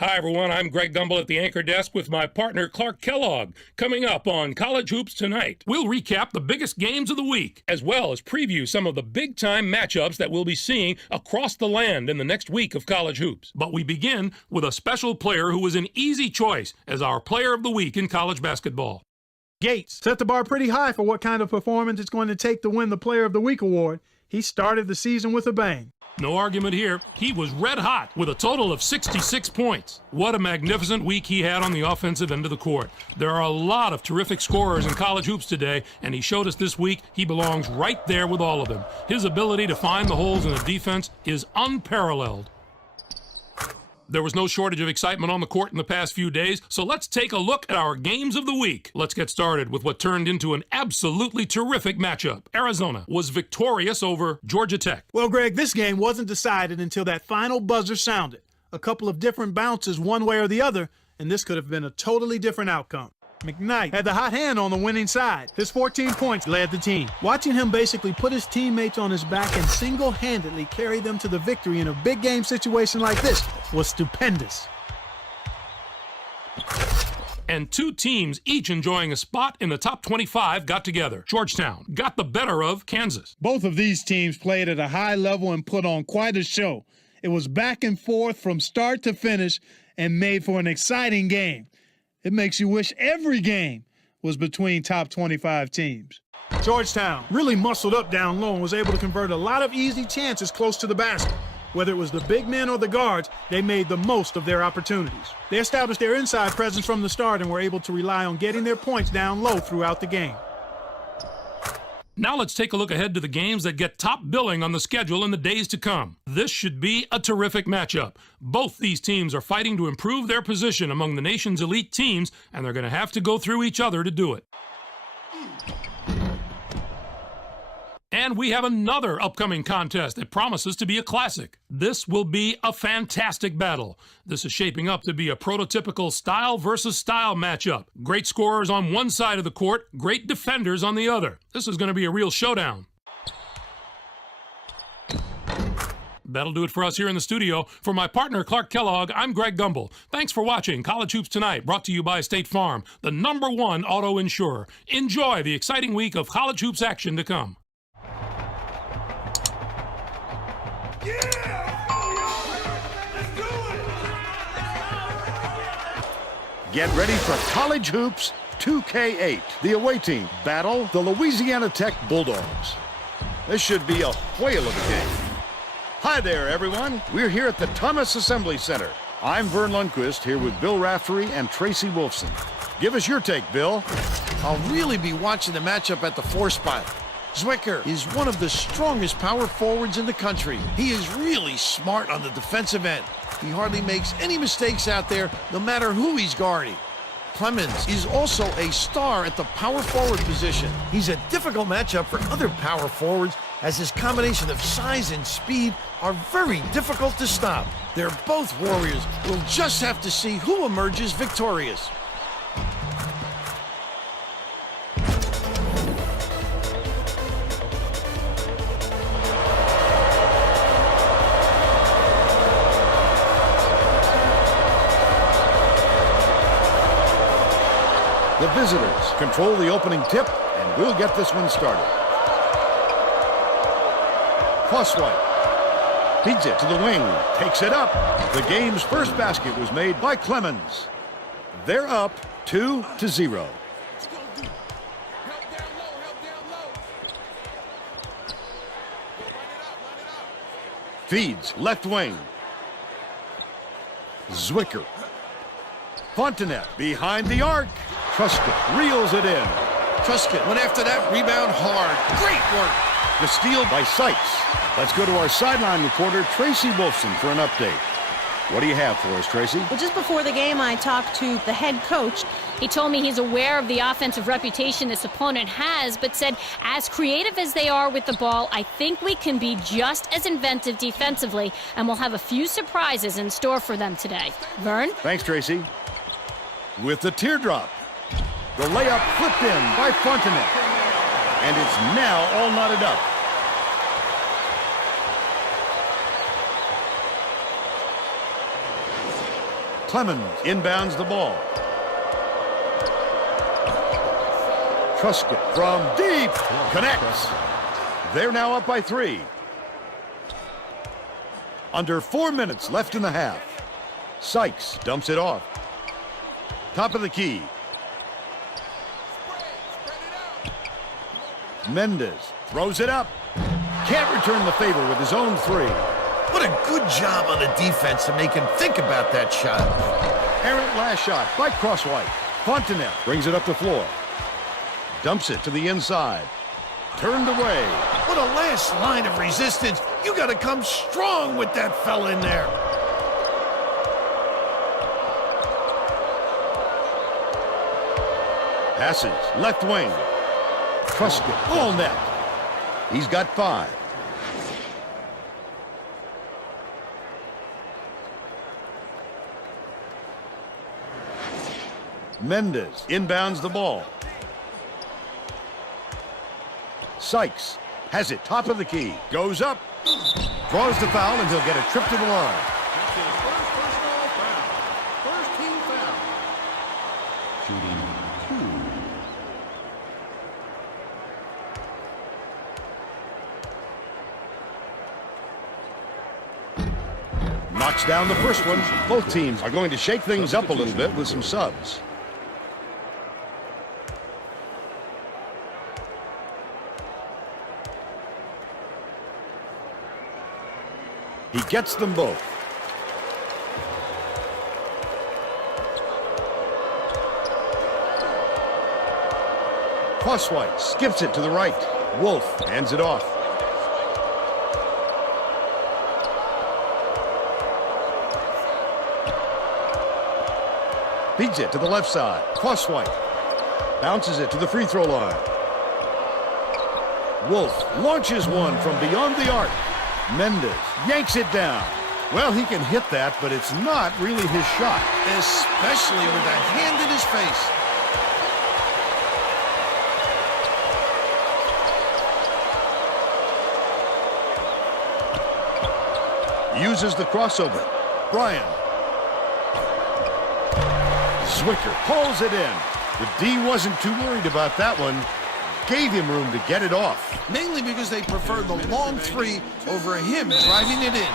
Hi, everyone. I'm Greg Gumbel at the anchor desk with my partner, Clark Kellogg. Coming up on College Hoops Tonight, we'll recap the biggest games of the week, as well as preview some of the big-time matchups that we'll be seeing across the land in the next week of college hoops. But we begin with a special player who was an easy choice as our player of the week in college basketball. Gates set the bar pretty high for what kind of performance it's going to take to win the Player of the Week award. He started the season with a bang. No argument here. He was red hot with a total of 66 points. What a magnificent week he had on the offensive end of the court. There are a lot of terrific scorers in college hoops today, and he showed us this week he belongs right there with all of them. His ability to find the holes in the defense is unparalleled. There was no shortage of excitement on the court in the past few days, so let's take a look at our games of the week. Let's get started with what turned into an absolutely terrific matchup. Arizona was victorious over Georgia Tech. Well, Greg, this game wasn't decided until that final buzzer sounded. A couple of different bounces one way or the other, and this could have been a totally different outcome. McKnight had the hot hand on the winning side. His 14 points led the team. Watching him basically put his teammates on his back and single-handedly carry them to the victory in a big game situation like this was stupendous. And two teams, each enjoying a spot in the top 25, got together. Georgetown got the better of Kansas. Both of these teams played at a high level and put on quite a show. It was back and forth from start to finish and made for an exciting game. It makes you wish every game was between top 25 teams. Georgetown really muscled up down low and was able to convert a lot of easy chances close to the basket. Whether it was the big men or the guards, they made the most of their opportunities. They established their inside presence from the start and were able to rely on getting their points down low throughout the game. Now let's take a look ahead to the games that get top billing on the schedule in the days to come. This should be a terrific matchup. Both these teams are fighting to improve their position among the nation's elite teams, and they're going to have to go through each other to do it. And we have another upcoming contest that promises to be a classic. This will be a fantastic battle. This is shaping up to be a prototypical style versus style matchup. Great scorers on one side of the court, great defenders on the other. This is going to be a real showdown. That'll do it for us here in the studio. For my partner, Clark Kellogg, I'm Greg Gumbel. Thanks for watching College Hoops Tonight, brought to you by State Farm, the #1 auto insurer. Enjoy the exciting week of college hoops action to come. Get ready for College Hoops 2K8. The away team battle the Louisiana Tech Bulldogs. This should be a whale of a game. Hi there, everyone. We're here at the Thomas Assembly Center. I'm Vern Lundquist here with Bill Raftery and Tracy Wolfson. Give us your take, Bill. I'll really be watching the matchup at the 4 spot. Zwicker is one of the strongest power forwards in the country. He is really smart on the defensive end. He hardly makes any mistakes out there, no matter who he's guarding. Clemens is also a star at the power forward position. He's a difficult matchup for other power forwards as his combination of size and speed are very difficult to stop. They're both warriors. We'll just have to see who emerges victorious. The visitors control the opening tip, and we'll get this one started. Crosswhite feeds it to the wing, takes it up. The game's first basket was made by Clemens. They're up 2-0. Feeds left wing. Zwicker. Fontenette behind the arc. Truscott reels it in. Truscott went after that rebound hard. Great work. The steal by Sykes. Let's go to our sideline reporter, Tracy Wolfson, for an update. What do you have for us, Tracy? Well, just before the game, I talked to the head coach. He told me he's aware of the offensive reputation this opponent has, but said, as creative as they are with the ball, I think we can be just as inventive defensively, and we'll have a few surprises in store for them today. Vern? Thanks, Tracy. With the teardrop. The layup flipped in by Fontenette. And it's now all knotted up. Clemens inbounds the ball. Truscott from deep connects. They're now up by 3. Under 4 minutes left in the half. Sykes dumps it off. Top of the key. Mendez throws it up. Can't return the favor with his own 3. What a good job on the defense to make him think about that shot. Errant last shot by Crosswhite. Fontenette brings it up the floor. Dumps it to the inside. Turned away. What a last line of resistance. You got to come strong with that fella in there. Passes left wing. Truscott all net. He's got 5. Mendez inbounds the ball. Sykes has it top of the key. Goes up. Draws the foul, and he'll get a trip to the line. First team foul. Shooting 2. Knocks down the first one. Both teams are going to shake things up a little bit with some subs. He gets them both. Crosswhite skips it to the right. Wolf hands it off. Feeds it to the left side. Crosswhite bounces it to the free throw line. Wolf launches one from beyond the arc. Mendez yanks it down. Well, he can hit that, but it's not really his shot. Especially with a hand in his face. Uses the crossover. Bryan. Zwicker pulls it in. The D wasn't too worried about that one. Gave him room to get it off. Mainly because they prefer the long 3 over him driving it in.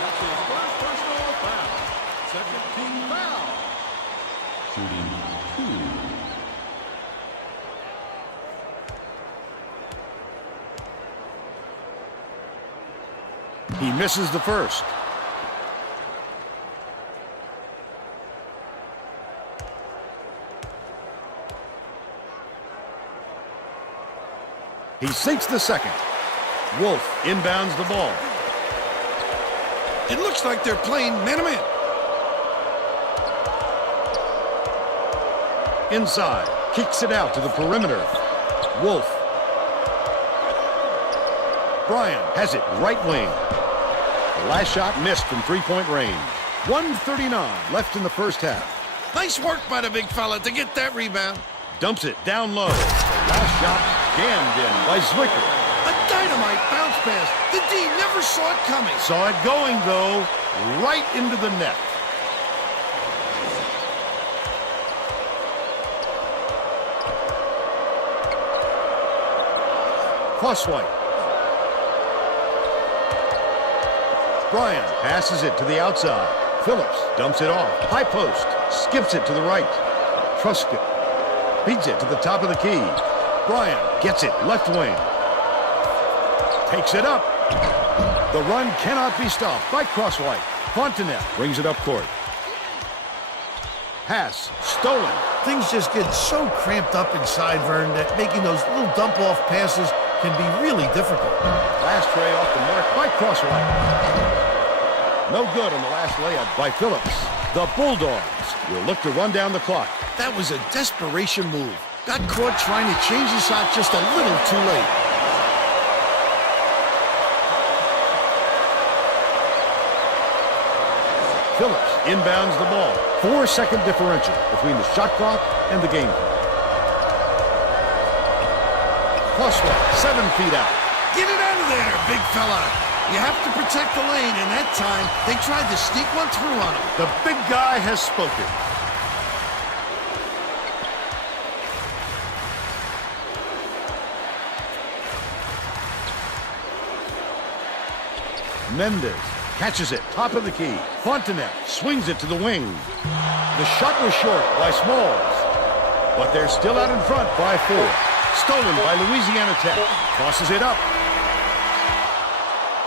That's his first personal foul. Second team foul. Shooting 2. He misses the first. He sinks the second. Wolf inbounds the ball. It looks like they're playing man-to-man. Inside. Kicks it out to the perimeter. Wolf Bryant has it right wing. The last shot missed from three-point range. 1:39 left in the first half. Nice work by the big fella to get that rebound. Dumps it down low. Last shot jammed in by Zwicker. A dynamite bounce pass. The D never saw it coming. Saw it going, though, right into the net. Crosswhite. Bryant passes it to the outside. Phillips dumps it off. High post. Skips it to the right. Truska beats it to the top of the key. Bryant gets it left wing. Takes it up. The run cannot be stopped by Crosswhite. Fontenette brings it up court. Pass stolen. Things just get so cramped up inside, Vern, that making those little dump-off passes can be really difficult. Last tray off the mark by Crosswhite. No good on the last layup by Phillips. The Bulldogs will look to run down the clock. That was a desperation move. Got caught trying to change his shot just a little too late. Phillips inbounds the ball. 4-second differential between the shot clock and the game clock. Crosswhite, 7 feet out. Get it out of there, big fella. You have to protect the lane, and that time they tried to sneak one through on him. The big guy has spoken. Mendez catches it, top of the key. Fontenette swings it to the wing. The shot was short by Smalls, but they're still out in front by 4. Stolen by Louisiana Tech. Tosses it up.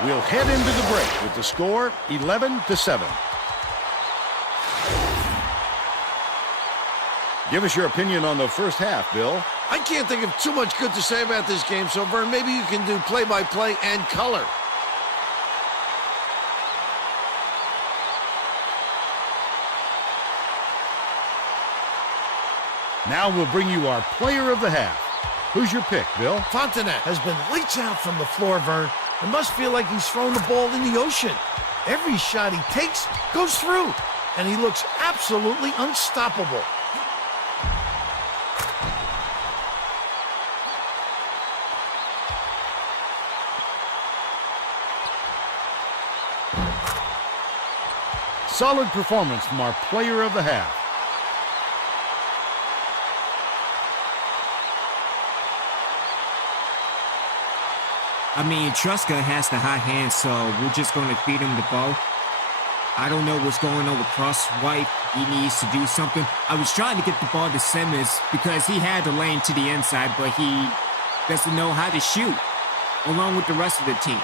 We'll head into the break with the score 11-7. Give us your opinion on the first half, Bill. I can't think of too much good to say about this game, so Vern, maybe you can do play-by-play and color. Now we'll bring you our player of the half. Who's your pick, Bill? Fontenette has been lights out from the floor, Vern. It must feel like he's thrown the ball in the ocean. Every shot he takes goes through, and he looks absolutely unstoppable. Solid performance from our player of the half. I mean, Truska has the hot hand, so we're just going to feed him the ball. I don't know what's going on with Crosswhite. He needs to do something. I was trying to get the ball to Simmons because he had the lane to the inside, but he doesn't know how to shoot, along with the rest of the team.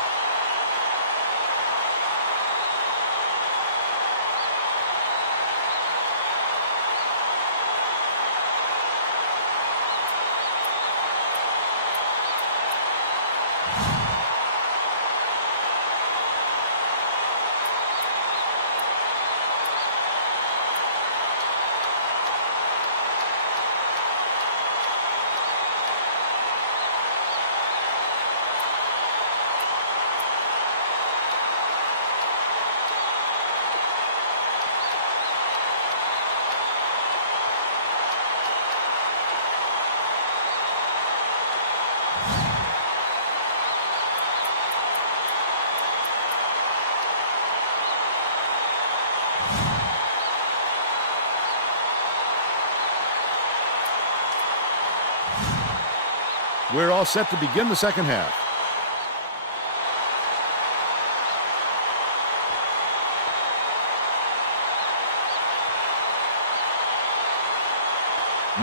We're all set to begin the second half.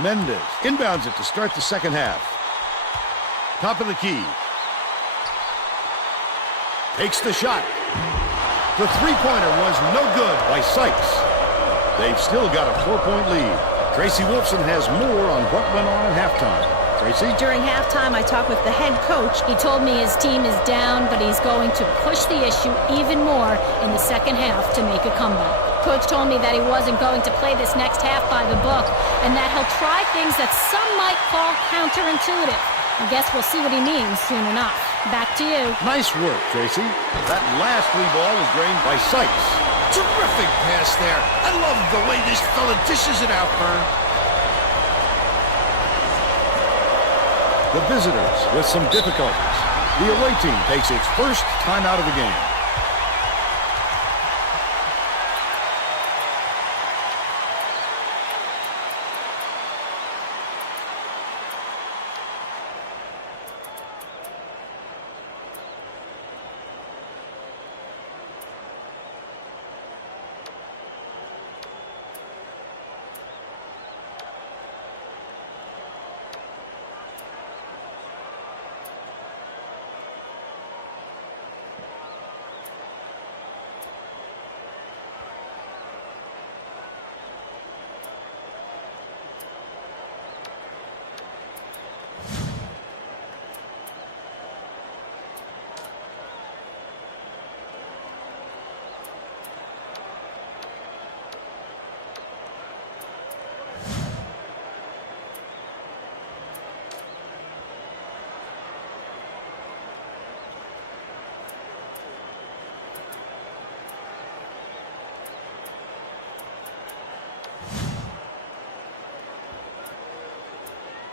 Mendez inbounds it to start the second half. Top of the key. Takes the shot. The three-pointer was no good by Sykes. They've still got a 4-point lead. Tracy Wolfson has more on what went on at halftime. Tracy? During halftime, I talked with the head coach. He told me his team is down, but he's going to push the issue even more in the second half to make a comeback. Coach told me that he wasn't going to play this next half by the book, and that he'll try things that some might call counterintuitive. I guess we'll see what he means soon enough. Back to you. Nice work, Tracy. That last free ball was drained by Sykes. Terrific pass there. I love the way this fella dishes it out, Vern. The visitors with some difficulties. The away team takes its first timeout of the game.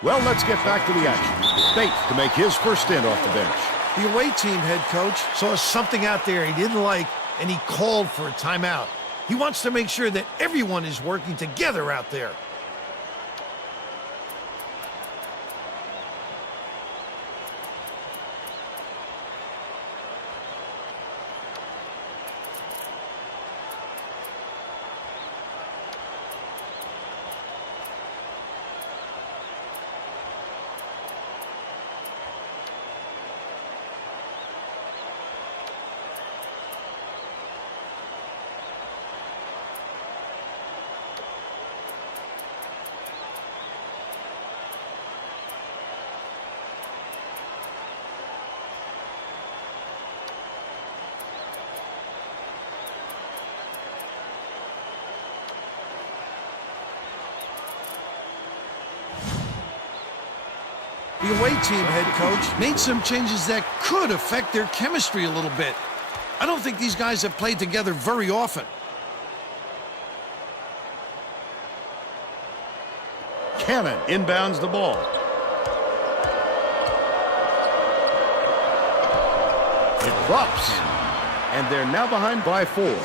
Well, let's get back to the action. Bates to make his first stint off the bench. The away team head coach saw something out there he didn't like, and he called for a timeout. He wants to make sure that everyone is working together out there. The away team head coach made some changes that could affect their chemistry a little bit. I don't think these guys have played together very often. Cannon inbounds the ball. It drops. And they're now behind by 4.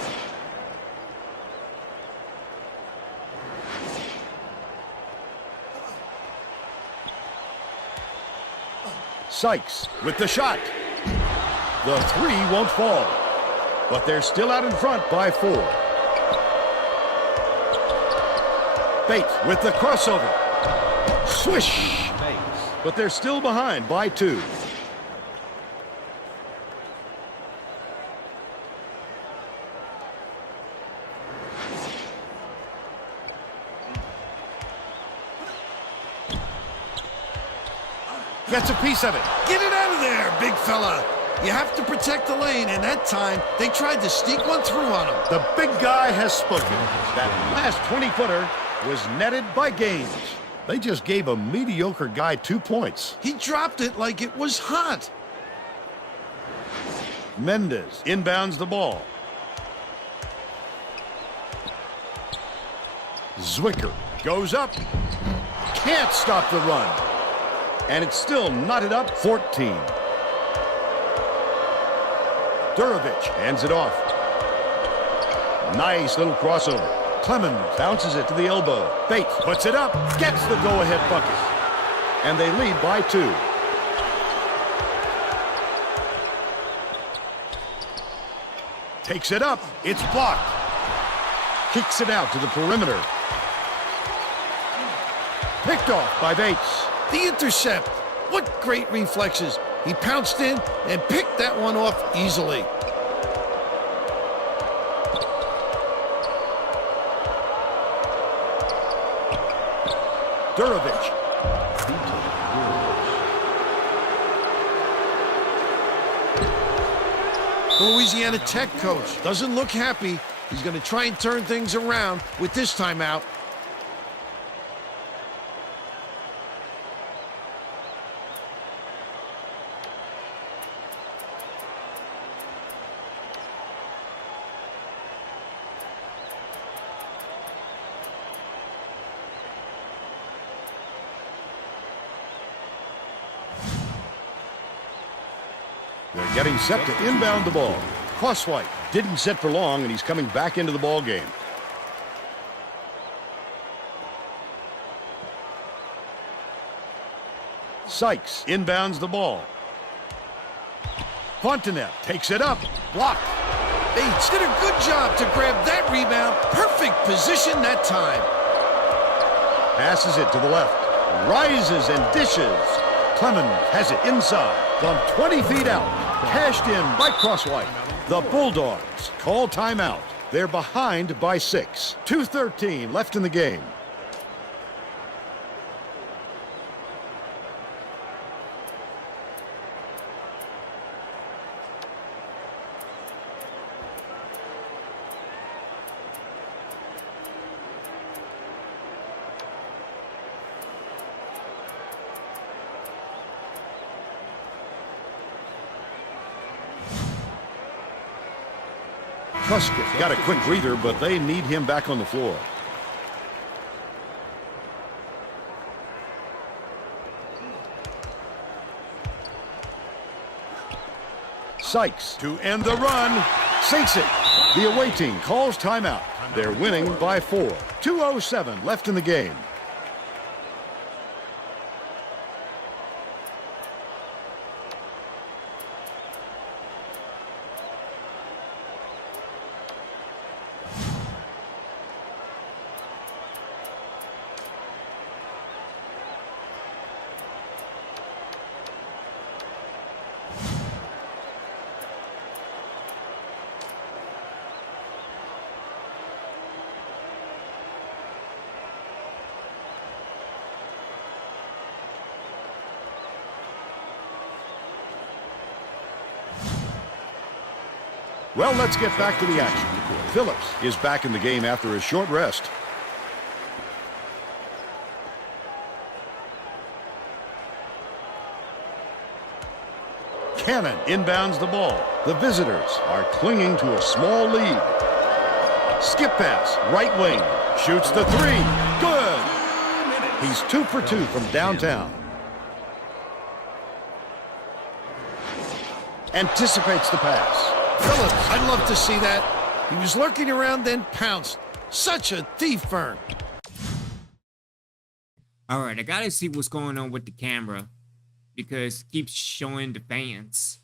Sykes with the shot. The 3 won't fall, but they're still out in front by 4. Bates with the crossover. Swish! But they're still behind by 2. Gets a piece of it. Get it out of there, big fella. You have to protect the lane, and that time they tried to sneak one through on him. The big guy has spoken. That last 20-footer was netted by Gaines. They just gave a mediocre guy 2 points. He dropped it like it was hot. Mendez inbounds the ball. Zwicker goes up. Can't stop the run. And it's still knotted up 14. Durovich hands it off. Nice little crossover. Clemens bounces it to the elbow. Bates puts it up, gets the go-ahead bucket. And they lead by 2. Takes it up, it's blocked. Kicks it out to the perimeter. Picked off by Bates. The intercept. What great reflexes. He pounced in and picked that one off easily. Durovich. The Louisiana Tech coach doesn't look happy. He's going to try and turn things around with this timeout. They're getting set to inbound the ball. Crosswhite didn't sit for long, and he's coming back into the ball game. Sykes inbounds the ball. Fontenette takes it up. Blocked. Bates did a good job to grab that rebound. Perfect position that time. Passes it to the left. Rises and dishes. Clemens has it inside from 20 feet out. Cashed in by Crosswhite. The Bulldogs call timeout. They're behind by 6. 2:13 left in the game. Truscott got a quick breather, but they need him back on the floor. Sykes to end the run. Sinks it. The away team calls timeout. They're winning by 4. 2:07 left in the game. Well, let's get back to the action. Phillips is back in the game after a short rest. Cannon inbounds the ball. The visitors are clinging to a small lead. Skip pass, right wing. Shoots the 3. Good! He's 2 for 2 from downtown. Anticipates the pass. Phillips, I'd love to see that. He was lurking around, then pounced. Such a thief, Vern. All right, I gotta see what's going on with the camera because it keeps showing the fans.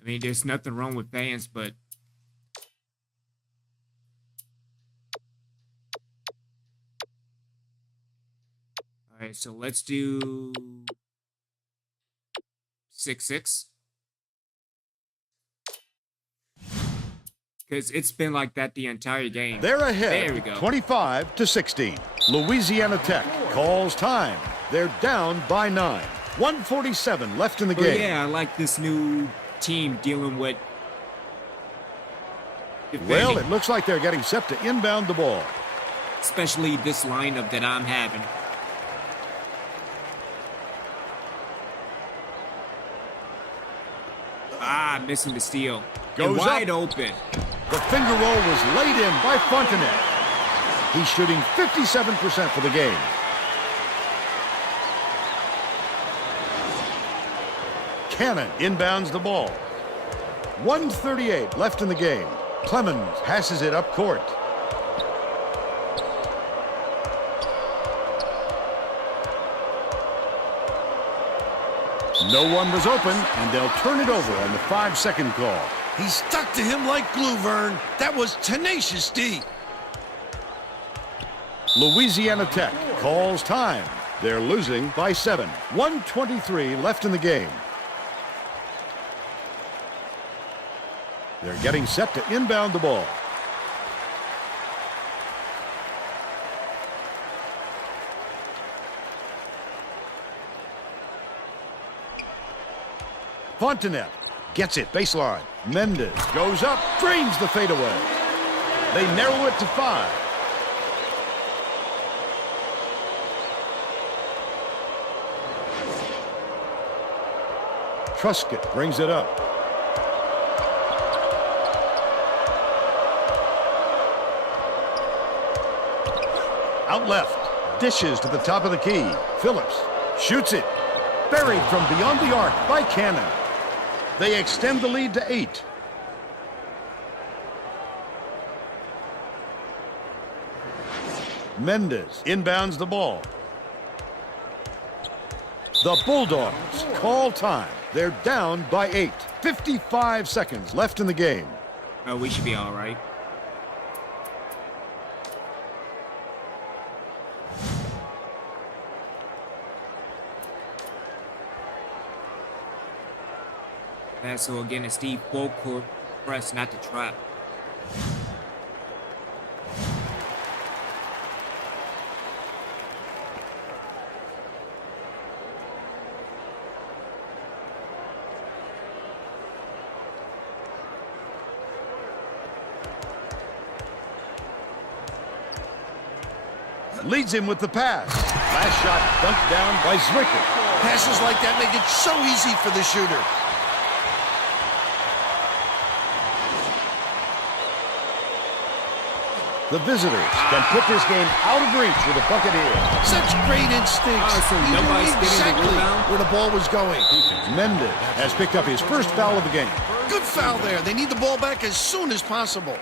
I mean, there's nothing wrong with fans, but all right, so let's do 6-6. Because it's been like that the entire game. They're ahead. There we go. 25-16. Louisiana Tech calls time. They're down by 9. 1:47 left in the game. Yeah, I like this new team dealing with defending. Well, it looks like they're getting set to inbound the ball. Especially this lineup that I'm having. Missing the steal. Goes and wide up. open. The finger roll was laid in by Fontenette. He's shooting 57% for the game. Cannon inbounds the ball. 1:38 left in the game. Clemens passes it up court. No one was open, and they'll turn it over on the 5-second call. He stuck to him like glue, Vern. That was tenacious D. Louisiana Tech calls time. They're losing by 7. 1:23 left in the game. They're getting set to inbound the ball. Fontenette gets it baseline. Mendez goes up, drains the fadeaway. They narrow it to 5. Truscott brings it up. Out left. Dishes to the top of the key. Phillips shoots it. Buried from beyond the arc by Cannon. They extend the lead to 8. Mendez inbounds the ball. The Bulldogs call time. They're down by 8. 55 seconds left in the game. Oh, we should be all right. So again, it's Steve full court press, not the trap. Leads him with the pass. Last shot dunked down by Zwicker. Passes like that make it so easy for the shooter. The visitors can put this game out of reach with a bucket here. Such great instincts. Oh, so He knew nobody's getting the exactly rebound? where the ball was going. Mendez has picked up his first foul of the game. Good foul there. They need the ball back as soon as possible.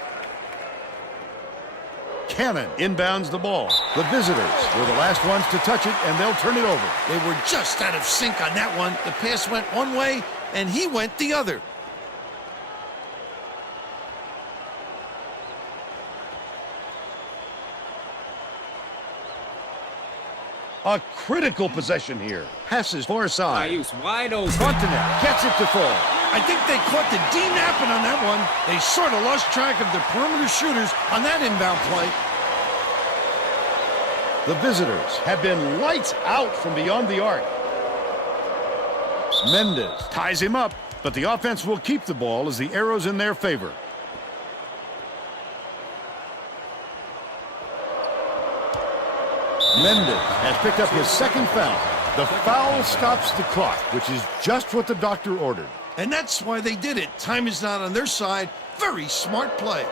Cannon inbounds the ball. The visitors were the last ones to touch it, and they'll turn it over. They were just out of sync on that one. The pass went one way, and he went the other. A critical possession here. Passes far He side. was wide open. Fontenette gets it to fall. I think they caught the D napping on that one. They sort of lost track of their perimeter shooters on that inbound play. The visitors have been lights out from beyond the arc. Mendez ties him up, but the offense will keep the ball as the arrow's in their favor. Mendez has picked up his second foul. The foul stops the clock, which is just what the doctor ordered. And that's why they did it. Time is not on their side. Very smart play.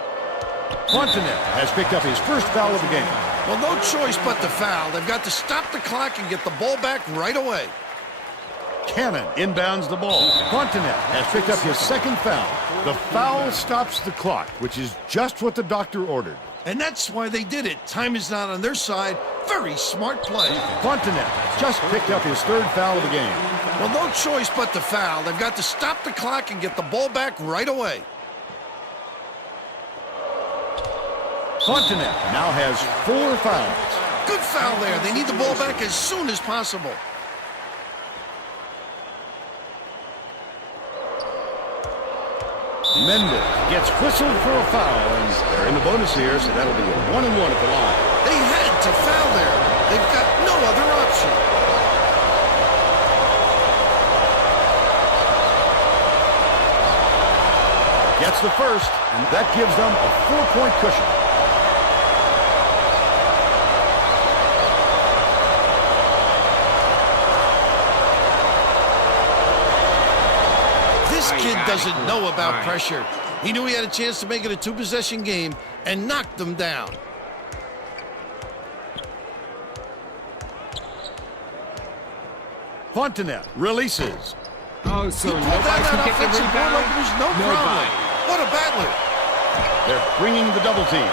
Fontenette has picked up his first foul of the game. Well, no choice but to foul. They've got to stop the clock and get the ball back right away. Cannon inbounds the ball. Fontenette has picked up his second foul. The foul stops the clock, which is just what the doctor ordered. And that's why they did it. Time is not on their side. Very smart play. Fontenette just picked up his third foul of the game. Well, no choice but to foul. They've got to stop the clock and get the ball back right away. Fontenette now has 4 fouls. Good foul there. They need the ball back as soon as possible. Mendez gets whistled for a foul, and they're in the bonus here, so that'll be a 1-and-1 at the line. They had to foul there. They've got no other option. Gets the first, and that gives them a 4-point cushion. This kid got it. doesn't know about All right. pressure. He knew he had a chance to make it a 2-possession game and knocked them down. Fontenette releases. Oh, so He pulled nobody down can that get the offensive board rebound? like it was no problem. What a battler. They're bringing the double team.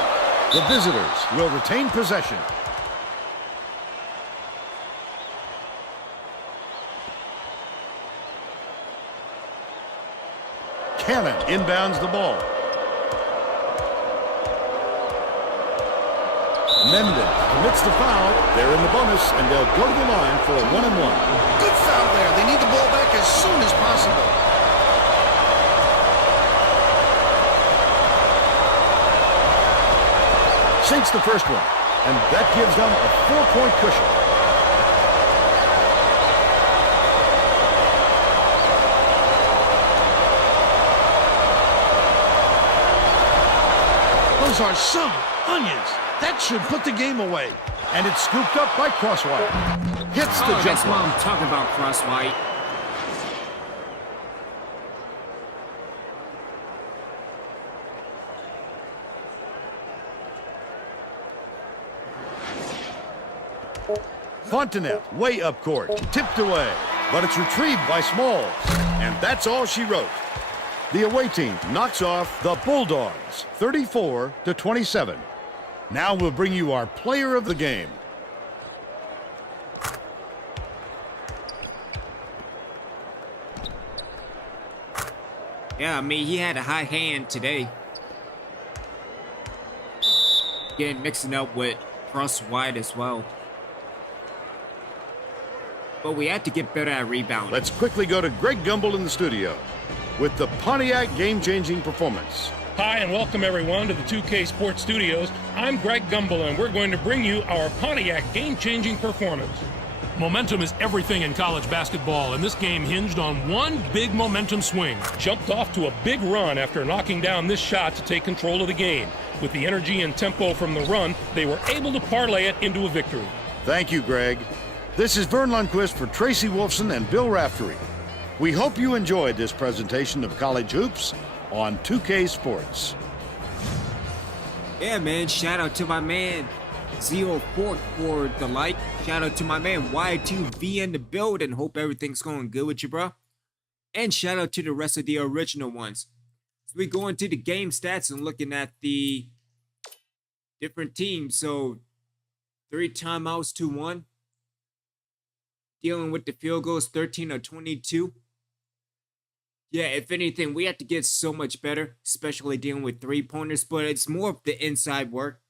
The visitors will retain possession. Cannon inbounds the ball. Mendez commits the foul. They're in the bonus, and they'll go to the line for a 1-and-1. Good foul there. They need the ball back as soon as possible. Sinks the first one, and that gives them a 4-point cushion. Those are some onions. That should put the game away. And it's scooped up by Crosswhite. Hits the Oh, jump that's what ball. I'm talking about, Crosswhite. Fontenette way up court, tipped away, but it's retrieved by Smalls. And that's all she wrote. The away team knocks off the Bulldogs 34-27. Now we'll bring you our player of the game. Yeah, I mean, he had a high hand today. Again, mixing up with Cross White as well. But we have to get better at rebounding. Let's quickly go to Greg Gumbel in the studio with the Pontiac game-changing performance. Hi, and welcome everyone to the 2K Sports Studios. I'm Greg Gumbel, and we're going to bring you our Pontiac game-changing performance. Momentum is everything in college basketball, and this game hinged on one big momentum swing. Jumped off to a big run after knocking down this shot to take control of the game. With the energy and tempo from the run, they were able to parlay it into a victory. Thank you, Greg. This is Vern Lundquist for Tracy Wolfson and Bill Raftery. We hope you enjoyed this presentation of College Hoops on 2K Sports. Yeah, man, shout out to my man Zeo Fort for the like. Shout out to my man Y2V in the building. Hope everything's going good with you, bro. And shout out to the rest of the original ones. So we go into the game stats and looking at the different teams. So 3 timeouts to 1. Dealing with the field goals, 13 or 22. Yeah, if anything, we have to get so much better, especially dealing with 3-pointers, but it's more of the inside work.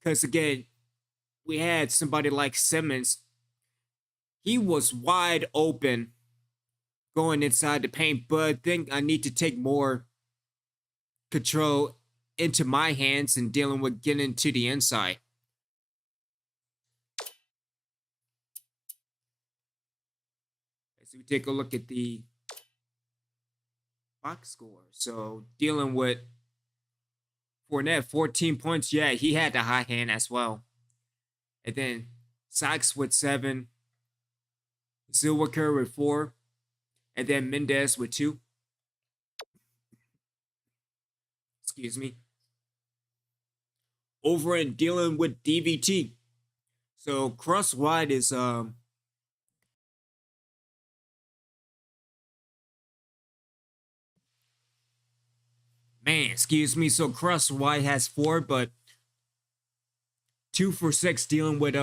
Because, again, we had somebody like Simmons. He was wide open going inside the paint, but I think I need to take more control into my hands and dealing with getting to the inside. As we take a look at the box score. So dealing with Fournette, 14 points. Yeah, he had the high hand as well. And then Sykes with 7. Zilwaker with 4. And then Mendez with 2. Excuse me. Over and dealing with DVT. So Cross White is man, excuse me. So Cross White has 4, but 2 for 6 dealing with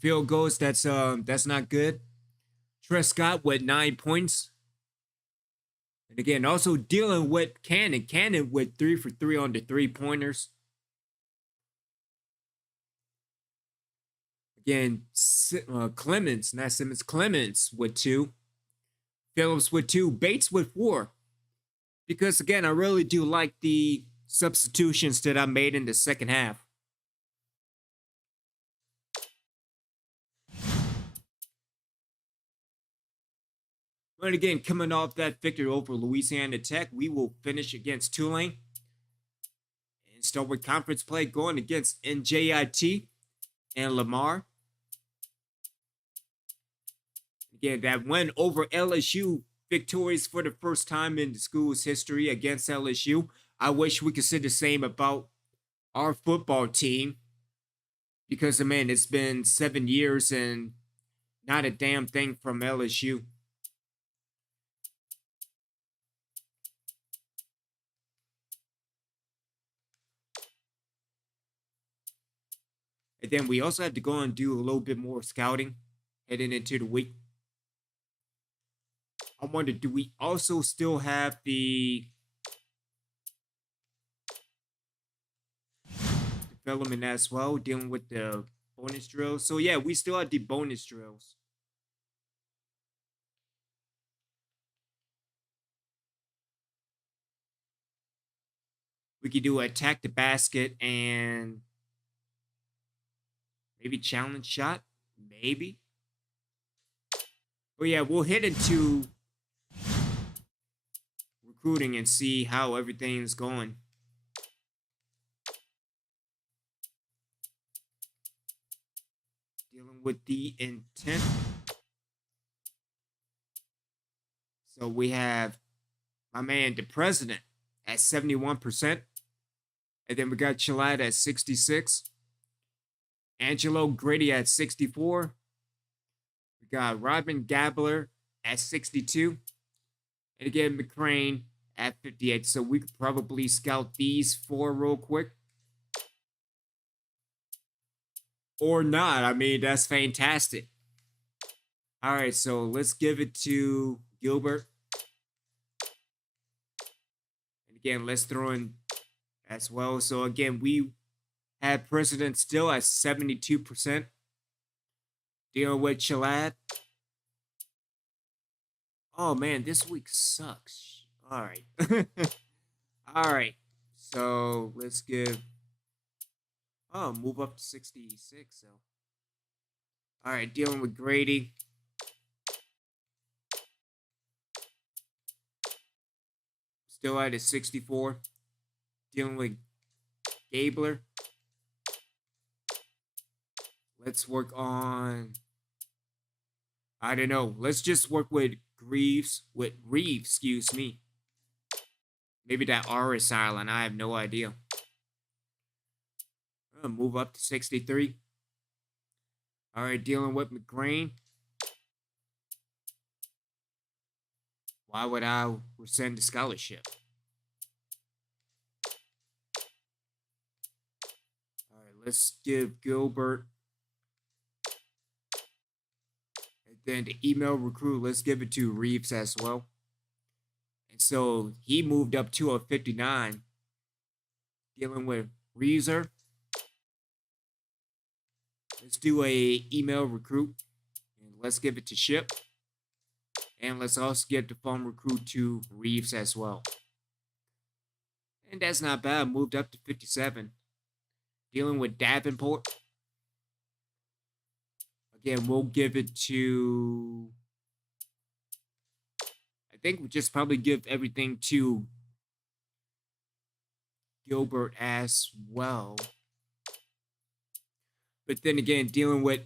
field goals. That's not good. Trescott with 9 points. And again, also dealing with Cannon. Cannon with 3 for 3 on the 3-pointers. Again, Clemens, not Simmons, Clemens with 2. Phillips with 2. Bates with 4. Because, again, I really do like the substitutions that I made in the second half. But again, coming off that victory over Louisiana Tech, we will finish against Tulane. And start with conference play going against NJIT and Lamar. Again, that win over LSU. Victorious for the first time in the school's history against LSU. I wish we could say the same about our football team. Because, man, it's been 7 years and not a damn thing from LSU. And then we also have to go and do a little bit more scouting heading into the week. I wonder, do we also still have the development as well, dealing with the bonus drills? So yeah, we still have the bonus drills. We could do attack the basket and maybe challenge shot, maybe. But yeah, we'll hit into recruiting and see how everything's going. Dealing with the intent. So we have my man, the president, at 71%. And then we got Chalad at 66. Angelo Grady at 64. We got Robin Gabler at 62. And again, McCrane at 58. So we could probably scout these 4 real quick. Or not. I mean, that's fantastic. All right, so let's give it to Gilbert. And again, let's throw in as well. So again, we had President still at 72%. Dealing with Chalad. Oh man, this week sucks. All right. All right. So let's give. Oh, move up to 66. So. All right, dealing with Grady. Still at a 64. Dealing with Gabler. Let's work on. I don't know. Let's just work with Reeves, excuse me. Maybe that R is silent. I have no idea. I'm gonna move up to 63. All right, dealing with McGrain. Why would I rescind the scholarship? All right, let's give Gilbert. And then the email recruit, let's give it to Reeves as well. And so he moved up to a 59. Dealing with Reeser. Let's do a email recruit. And let's give it to Ship. And let's also get the phone recruit to Reeves as well. And that's not bad. Moved up to 57. Dealing with Davenport. Again, we'll give it to. I think we'll just probably give everything to Gilbert as well. But then again, dealing with.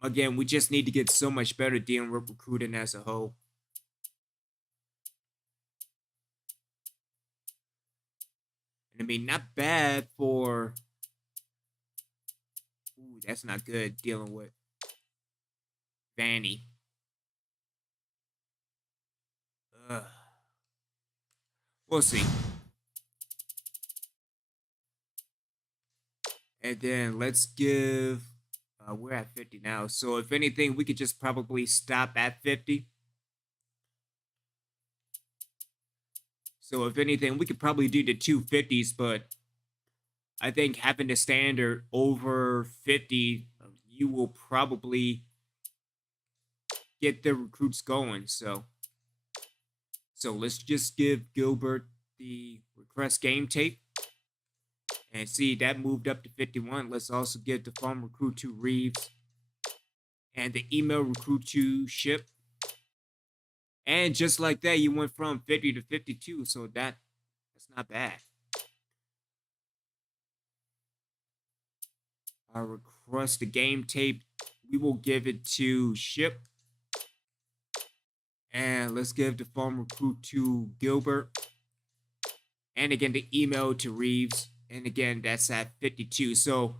Again, we just need to get so much better dealing with recruiting as a whole. I mean, not bad for. Ooh, that's not good dealing with Vanny. We'll see. And then let's give. We're at 50 now. So if anything, we could just probably stop at 50. So if anything, we could probably do the 250s, but I think having the standard over 50, you will probably get the recruits going. So let's just give Gilbert the request game tape. And see, that moved up to 51. Let's also give the phone recruit to Reeves. And the email recruit to Ship. And just like that, you went from 50 to 52. So that's not bad. Our request the game tape. We will give it to Ship. And let's give the phone recruit to Gilbert. And again, the email to Reeves. And again, that's at 52. So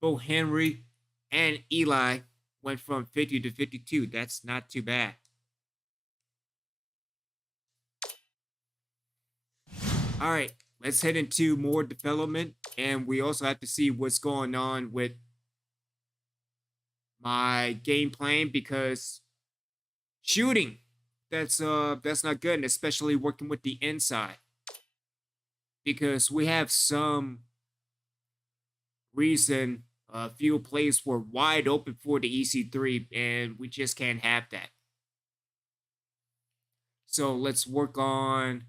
both Henry and Eli went from 50 to 52. That's not too bad. All right, let's head into more development. And we also have to see what's going on with my game plan because shooting, that's not good, and especially working with the inside. Because we have some reason a few plays were wide open for the EC3, and we just can't have that. So let's work on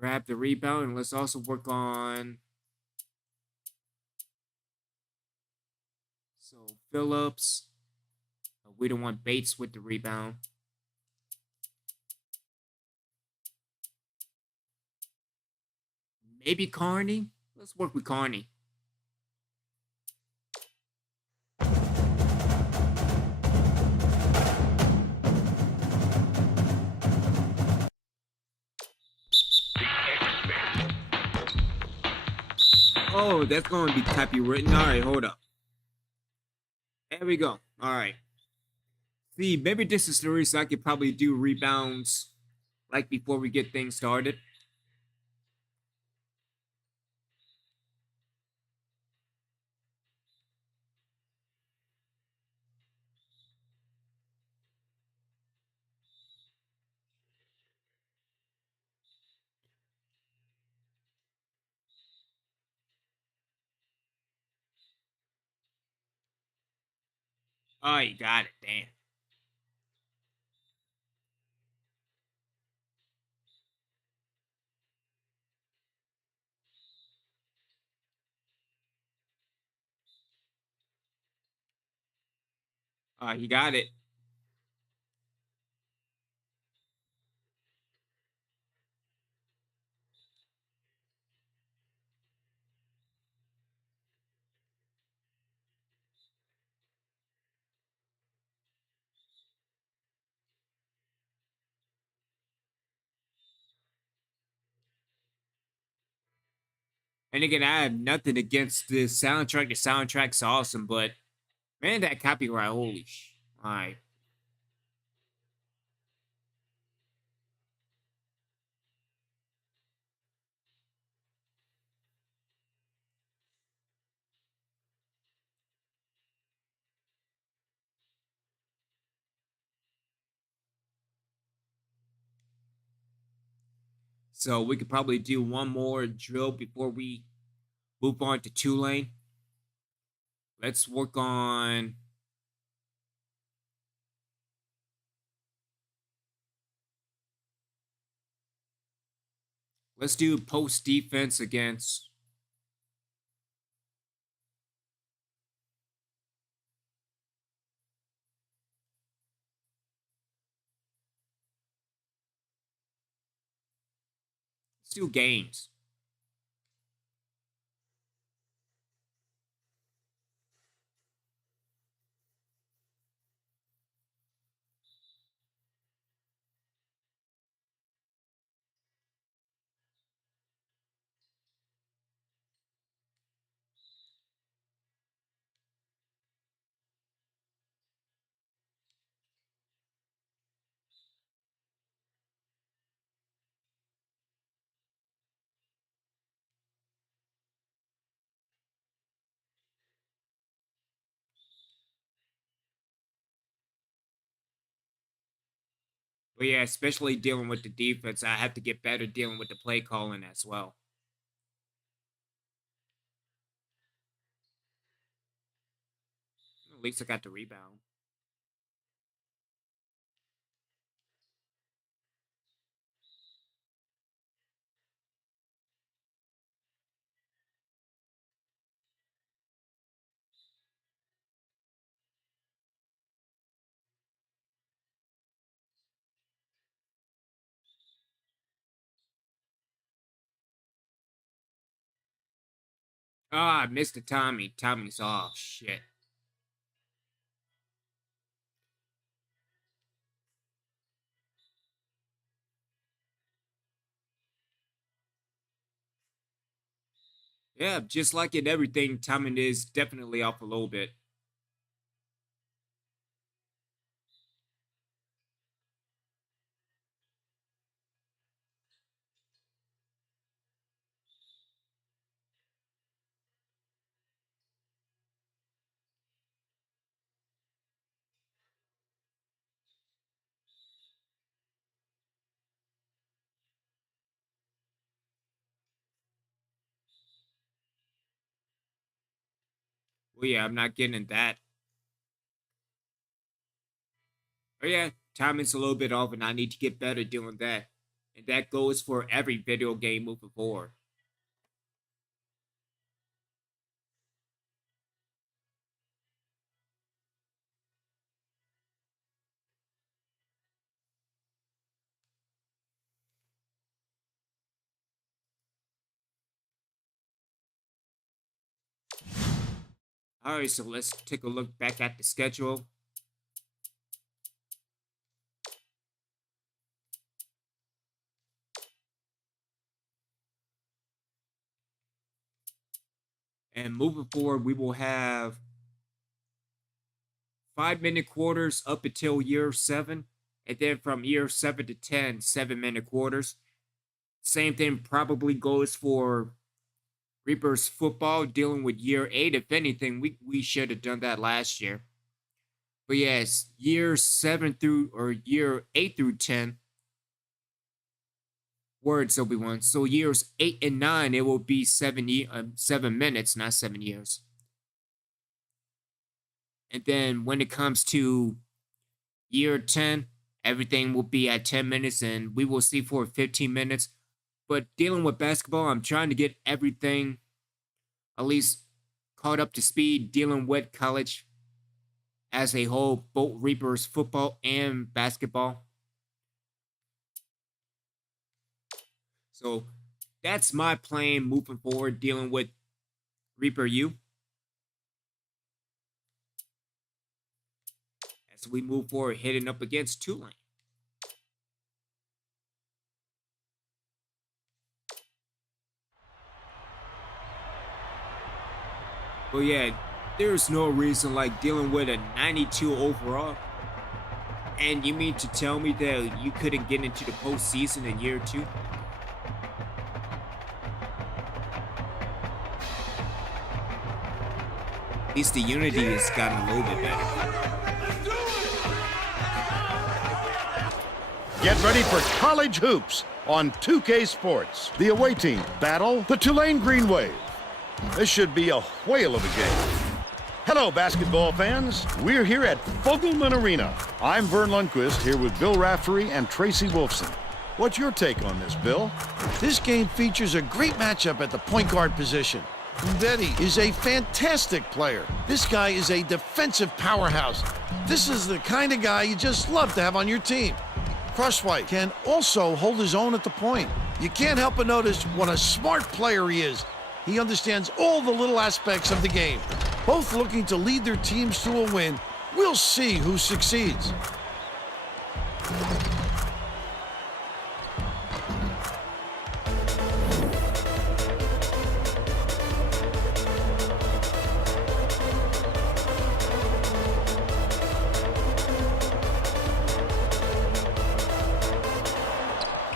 grab the rebound, and let's also work on Phillips. We don't want Bates with the rebound. Maybe Carney? Let's work with Carney. Oh, that's going to be copywritten. All right, hold up. There we go. All right. See, maybe this is the reason I could probably do rebounds like before we get things started. Oh, you got it. Damn. You got it. And again, I have nothing against the soundtrack. The soundtrack's awesome, but man, that copyright, holy my. So we could probably do one more drill before we move on to Tulane. Let's work on. Let's do post defense against. Let's do games. But yeah, especially dealing with the defense, I have to get better dealing with the play calling as well. At least I got the rebound. I missed the Tommy. Tommy's off. Shit. Yeah, just like in everything, timing is definitely off a little bit. Well, yeah, I'm not getting that. Oh, yeah, timing's a little bit off, and I need to get better doing that. And that goes for every video game moving forward. All right, so let's take a look back at the schedule. And moving forward, we will have 5-minute quarters up until year 7. And then from year 7 to 10, 7-minute quarters. Same thing probably goes for Reapers football, dealing with year 8. If anything, we should have done that last year. But yes, year 7 through, or year 8 through 10. Words, Obi-Wan. So years 8 and 9, it will be 7 minutes, not 7 years. And then when it comes to year 10, everything will be at 10 minutes, and we will see for 15 minutes. But dealing with basketball, I'm trying to get everything at least caught up to speed, dealing with college as a whole, both Reapers football and basketball. So that's my plan moving forward, dealing with Reaper U. As we move forward, hitting up against Tulane. But yeah, there's no reason like dealing with a 92 overall. And you mean to tell me that you couldn't get into the postseason in year 2? At least the unity has gotten a little bit better. Get ready for college hoops on 2K Sports. The away team battle the Tulane Green Wave. This should be a whale of a game. Hello, basketball fans. We're here at Fogelman Arena. I'm Vern Lundquist here with Bill Raftery and Tracy Wolfson. What's your take on this, Bill? This game features a great matchup at the point guard position. Betty is a fantastic player. This guy is a defensive powerhouse. This is the kind of guy you just love to have on your team. Crosswhite can also hold his own at the point. You can't help but notice what a smart player he is. He understands all the little aspects of the game. Both looking to lead their teams to a win. We'll see who succeeds.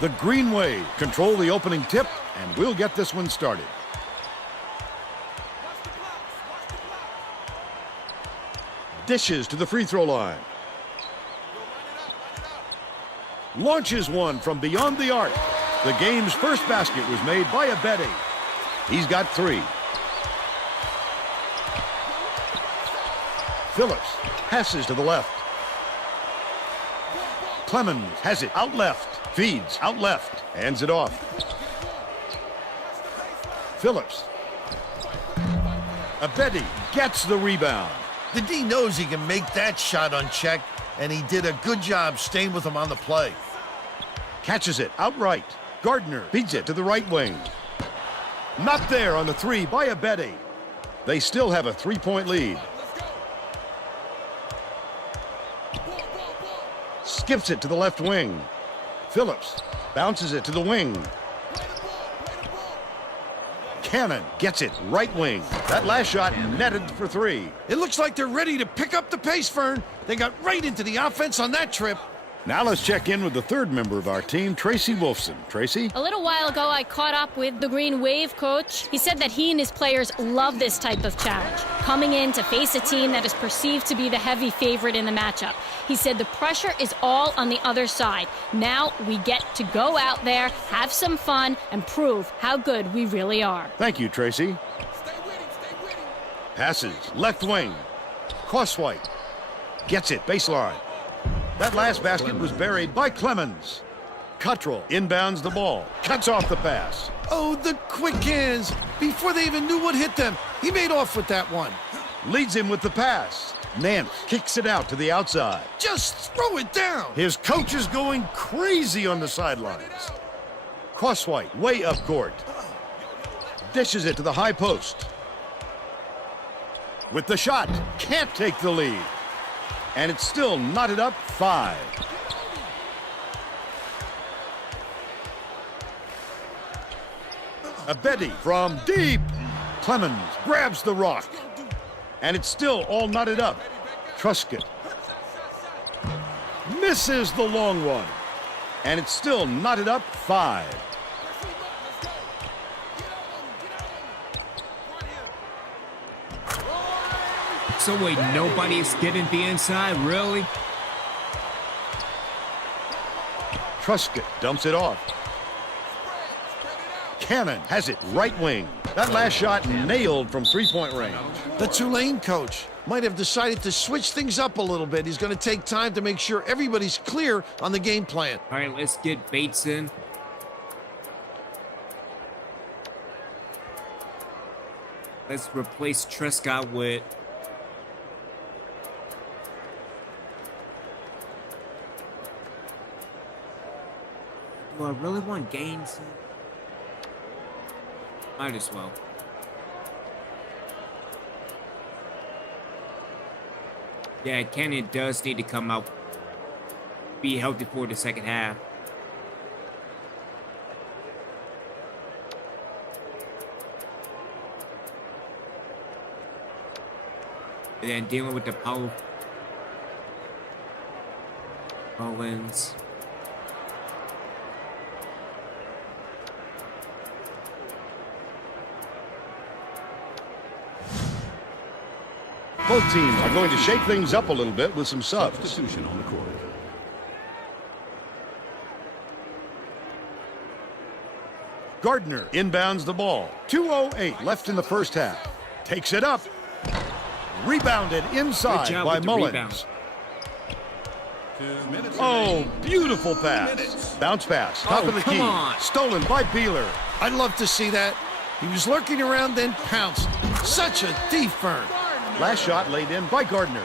The Green Wave control the opening tip, and we'll get this one started. Dishes to the free throw line. Launches one from beyond the arc. The game's first basket was made by Abedi. He's got 3. Phillips passes to the left. Clemens has it out left. Feeds out left. Hands it off. Phillips. Abedi gets the rebound. The D knows he can make that shot unchecked, and he did a good job staying with him on the play. Catches it outright. Gardner feeds it to the right wing. Not there on the 3 by Abedi. They still have a 3-point lead. Skips it to the left wing. Phillips bounces it to the wing. Cannon gets it right wing. That last shot netted for 3. It looks like they're ready to pick up the pace, Fern. They got right into the offense on that trip. Now let's check in with the third member of our team, Tracy Wolfson. Tracy? A little while ago, I caught up with the Green Wave coach. He said that he and his players love this type of challenge, coming in to face a team that is perceived to be the heavy favorite in the matchup. He said the pressure is all on the other side. Now we get to go out there, have some fun, and prove how good we really are. Thank you, Tracy. Passes left wing. Crosswhite gets it baseline. That last basket was buried by Clemens. Cottrell inbounds the ball, cuts off the pass. Oh, the quick hands. Before they even knew what hit them, he made off with that one. Leads him with the pass. Nance kicks it out to the outside. Just throw it down. His coach is going crazy on the sidelines. Crosswhite way up court. Dishes it to the high post. With the shot, can't take the lead. And it's still knotted up 5. Abedi from deep. Clemens grabs the rock. And it's still all knotted up. Truscott. Misses the long one. And it's still knotted up 5. So wait, nobody's getting the inside, really? Truscott dumps it off. Cannon has it right wing. That last shot nailed from three-point range. The Tulane coach might have decided to switch things up a little bit. He's going to take time to make sure everybody's clear on the game plan. All right, let's get Bates in. Let's replace Trescott with... Do I really want Gaines? Might as well. Yeah, Cannon does need to come out, be healthy for the second half. And then dealing with the power. Owens. Both teams are going to shake things up a little bit with some subs. Substitution on the court. Gardner inbounds the ball. 2:08 left in the first half. Takes it up. Rebounded inside by Mullins. 2 minutes. Oh, beautiful pass. Bounce pass. Top of the come key. on. Stolen by Beeler. I'd love to see that. He was lurking around, then pounced. Such a thief, Vern. Last shot laid in by Gardner.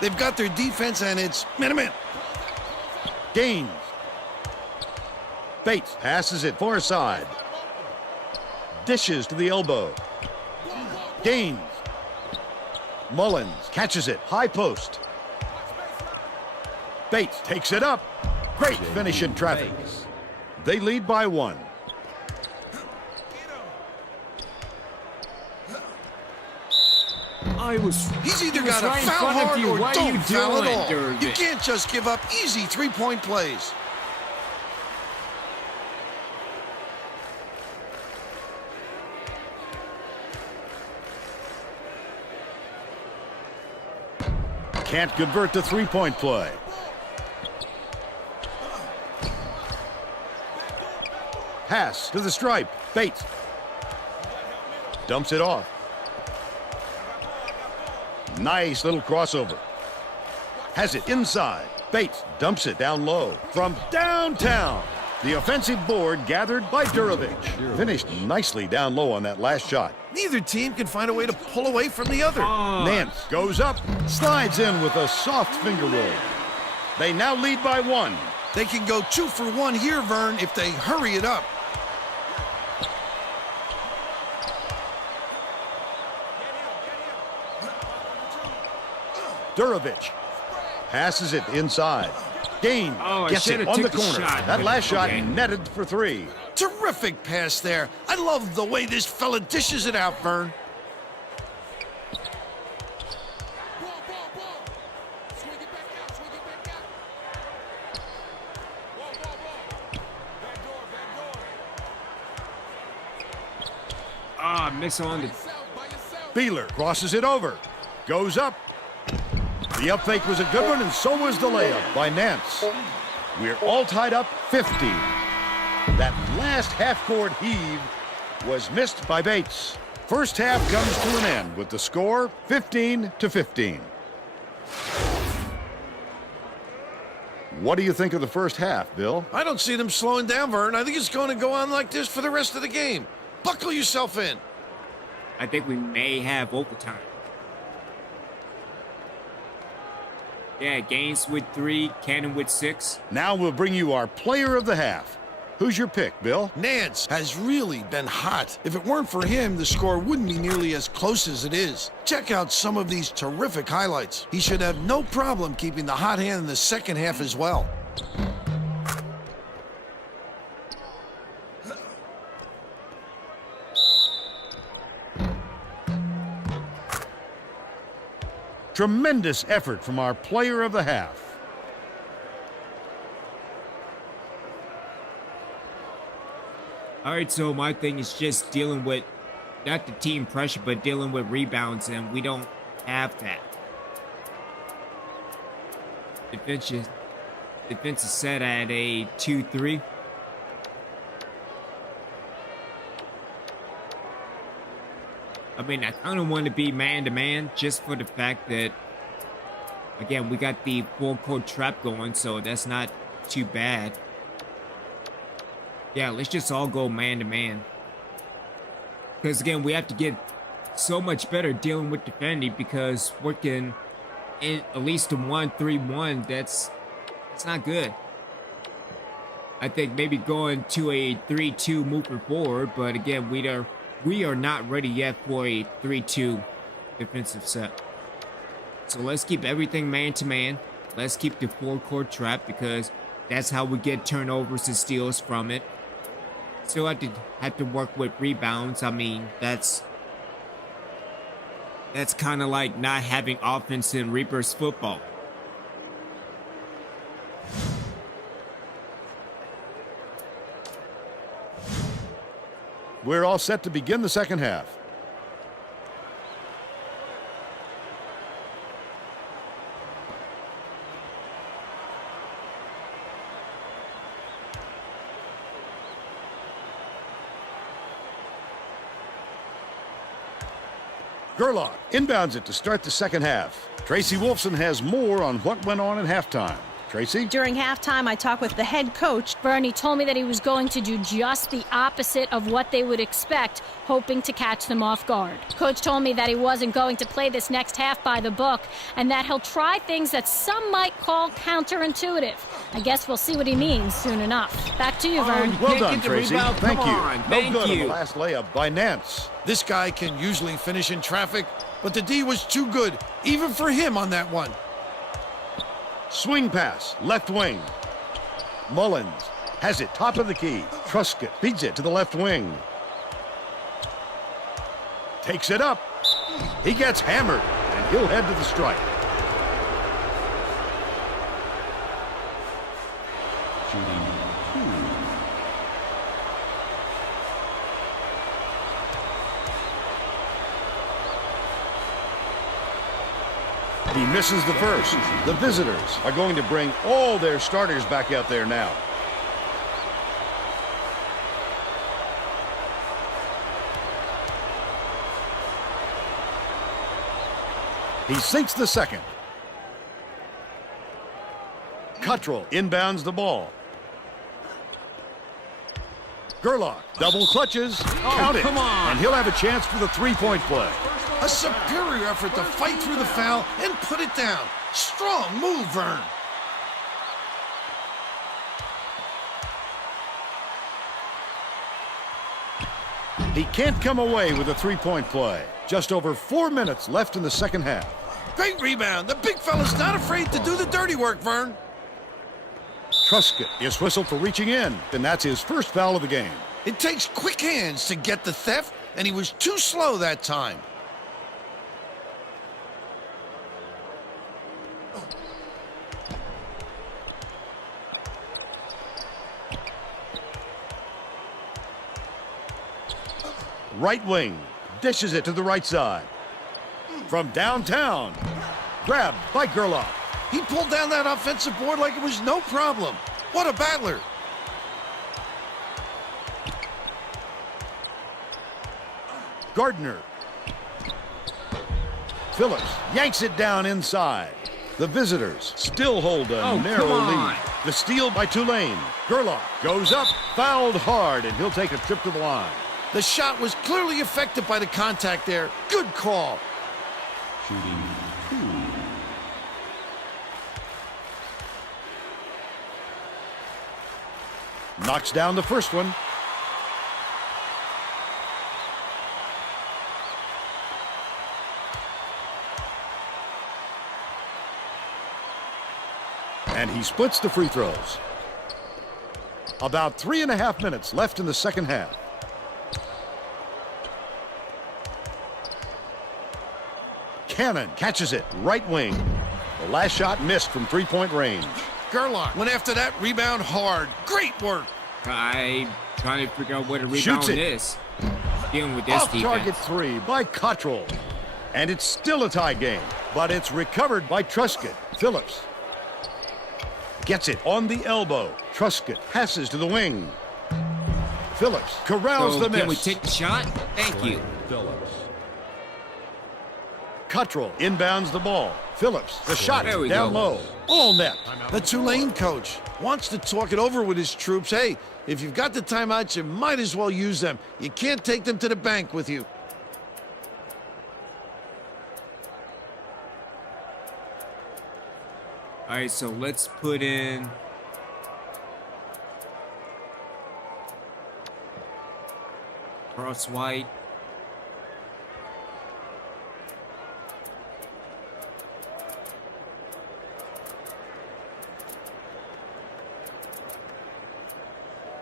They've got their defense, and it's man-to-man. Gaines. Bates passes it far side. Dishes to the elbow. Gaines. Mullins catches it. High post. Bates takes it up. Great finish in traffic. They lead by 1. He's either got to right in foul front of hard you. or What are you don't foul doing, at all. You Dervish? can't just give up easy three-point plays. Can't convert the three-point play. Pass to the stripe. Bates. Dumps it off. Nice little crossover. Has it inside. Bates dumps it down low. From downtown. The offensive board gathered by Durovich. Finished nicely down low on that last shot. Neither team can find a way to pull away from the other. Nance goes up, slides in with a soft finger roll. They now lead by 1. They can go 2 for 1 here, Vern, if they hurry it up. Durovich passes it inside. Gaines Oh, I gets it should've on the took the corner. shot. That last shot Okay. netted for 3. Terrific pass there. I love the way this fella dishes it out, Vern. Miss on the... Beeler crosses it over. Goes up. The up fake was a good one, and so was the layup by Nance. We're all tied up 50. That last half-court heave was missed by Bates. First half comes to an end with the score 15-15. What do you think of the first half, Bill? I don't see them slowing down, Vern. I think it's going to go on like this for the rest of the game. Buckle yourself in. I think we may have overtime. Yeah, Gaines with 3, Cannon with 6. Now we'll bring you our player of the half. Who's your pick, Bill? Nance has really been hot. If it weren't for him, the score wouldn't be nearly as close as it is. Check out some of these terrific highlights. He should have no problem keeping the hot hand in the second half as well. Tremendous effort from our player of the half. All right, so my thing is just dealing with, not the team pressure, but dealing with rebounds, and we don't have that. Defense is set at a 2-3. I mean, I kind of want to be man-to-man just for the fact that, again, we got the full-court trap going, so that's not too bad. Yeah, let's just all go man-to-man. Because, again, we have to get so much better dealing with defending because working in at least a 1-3-1, that's not good. I think maybe going to a 3-2 moving forward, but, again, we are not ready yet for a 3-2 defensive set. So let's keep everything man-to-man. Let's keep the full-court trap because that's how we get turnovers and steals from it. Still have to work with rebounds. I mean, that's kind of like not having offense in Reapers football. We're all set to begin the second half. Gerlach inbounds it to start the second half. Tracy Wolfson has more on what went on at halftime. Tracy? During halftime, I talked with the head coach. Bernie told me that he was going to do just the opposite of what they would expect, hoping to catch them off guard. Coach told me that he wasn't going to play this next half by the book, and that he'll try things that some might call counterintuitive. I guess we'll see what he means soon enough. Back to you, Vern. Well Can't done, get the Tracy. rebound. Thank Come you. on. No Thank good on the you. last layup by Nance. This guy can usually finish in traffic, but the D was too good, even for him on that one. Swing pass, left wing. Mullins has it, top of the key. Truscott feeds it to the left wing. Takes it up. He gets hammered, and he'll head to the strike. Shooting 2. He misses the first. The visitors are going to bring all their starters back out there now. He sinks the second. Cottrell inbounds the ball. Gerlach double clutches. Count it. come on. And he'll have a chance for the three-point play. A superior effort to fight through the foul and put it down. Strong move, Vern. He can't come away with a three-point play. Just over 4 minutes left in the second half. Great rebound. The big fella's not afraid to do the dirty work, Vern. Truscott is whistled for reaching in, and that's his first foul of the game. It takes quick hands to get the theft, and he was too slow that time. Right wing, dishes it to the right side. From downtown, grabbed by Gerlach. He pulled down that offensive board like it was no problem. What a battler. Gardner. Phillips yanks it down inside. The visitors still hold a narrow lead. The steal by Tulane. Gerlach goes up, fouled hard, and he'll take a trip to the line. The shot was clearly affected by the contact there. Good call. Shooting 2. Knocks down the first one. And he splits the free throws. About 3.5 minutes left in the second half. Cannon catches it, right wing. The last shot missed from three-point range. Gerlach went after that rebound hard. Great work. I'm trying to figure out what a rebound Shoots it. is. Dealing with this Off-target defense. three by Cottrell. And it's still a tie game, but it's recovered by Truscott. Phillips gets it on the elbow. Truscott passes to the wing. Phillips corrals So the miss. can we take the shot? Thank you. Phillips. Cottrell inbounds the ball. Phillips, the shot There we down go. low. All net. The Tulane coach wants to talk it over with his troops. Hey, if you've got the timeouts, you might as well use them. You can't take them to the bank with you. All right, so let's put in. Cross White.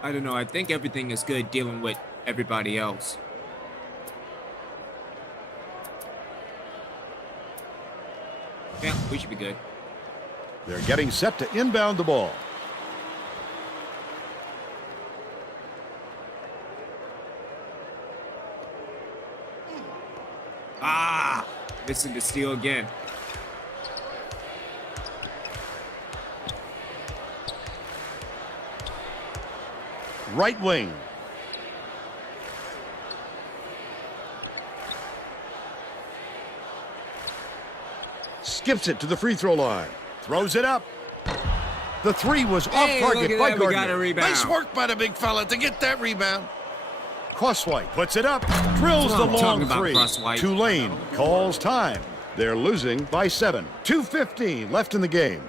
I don't know. I think everything is good dealing with everybody else. Yeah, we should be good. They're getting set to inbound the ball. Ah! Missing the steal again. Right wing. Skips it to the free throw line. Throws it up. The three was off Hey, target look at by that. We got a Gardner. rebound. Nice work by the big fella to get that rebound. Crosswhite puts it up. Drills That's the what I'm long talking about, three. Crosswhite. Tulane calls time. They're losing by 7. 2:15 left in the game.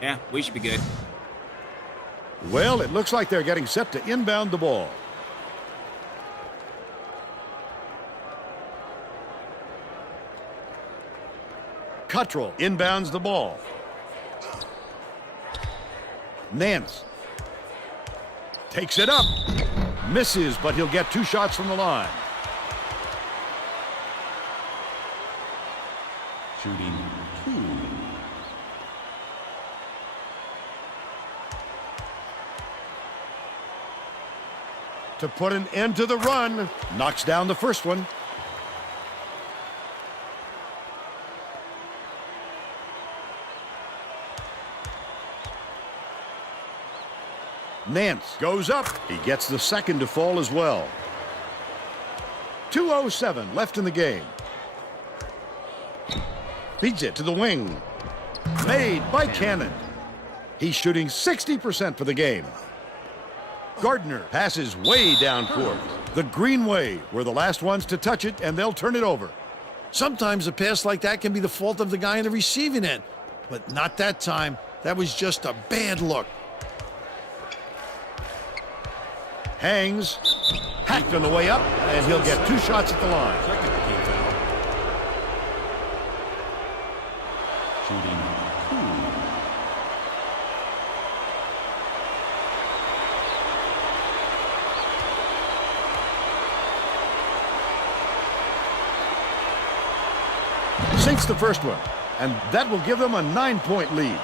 Yeah, we should be good. Well, it looks like they're getting set to inbound the ball. Cottrell inbounds the ball. Nance takes it up. Misses, but he'll get 2 shots from the line. Shooting 2. To put an end to the run. Knocks down the first one. Nance goes up. He gets the second to fall as well. 2:07 left in the game. Feeds it to the wing. Made by Cannon. He's shooting 60% for the game. Gardner passes way down court. The green way were the last ones to touch it, and they'll turn it over. Sometimes a pass like that can be the fault of the guy in the receiving end, but not that time. That was just a bad look. Hangs. Hacked on the way up, and he'll get 2 shots at the line. Second team foul. Shooting 2. Sinks the first one, and that will give them a 9-point lead.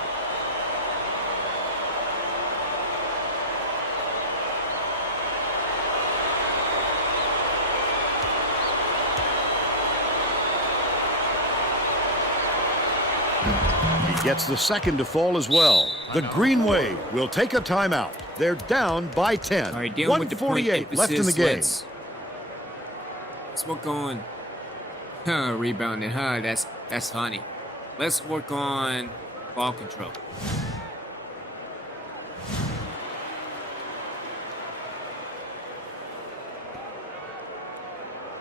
He gets the second to fall as well. The Green Wave will take a timeout. They're down by 10. All right, dealing with the point 1:48 left in the emphasis, game. Let's work on rebounding. That's funny. Let's work on ball control.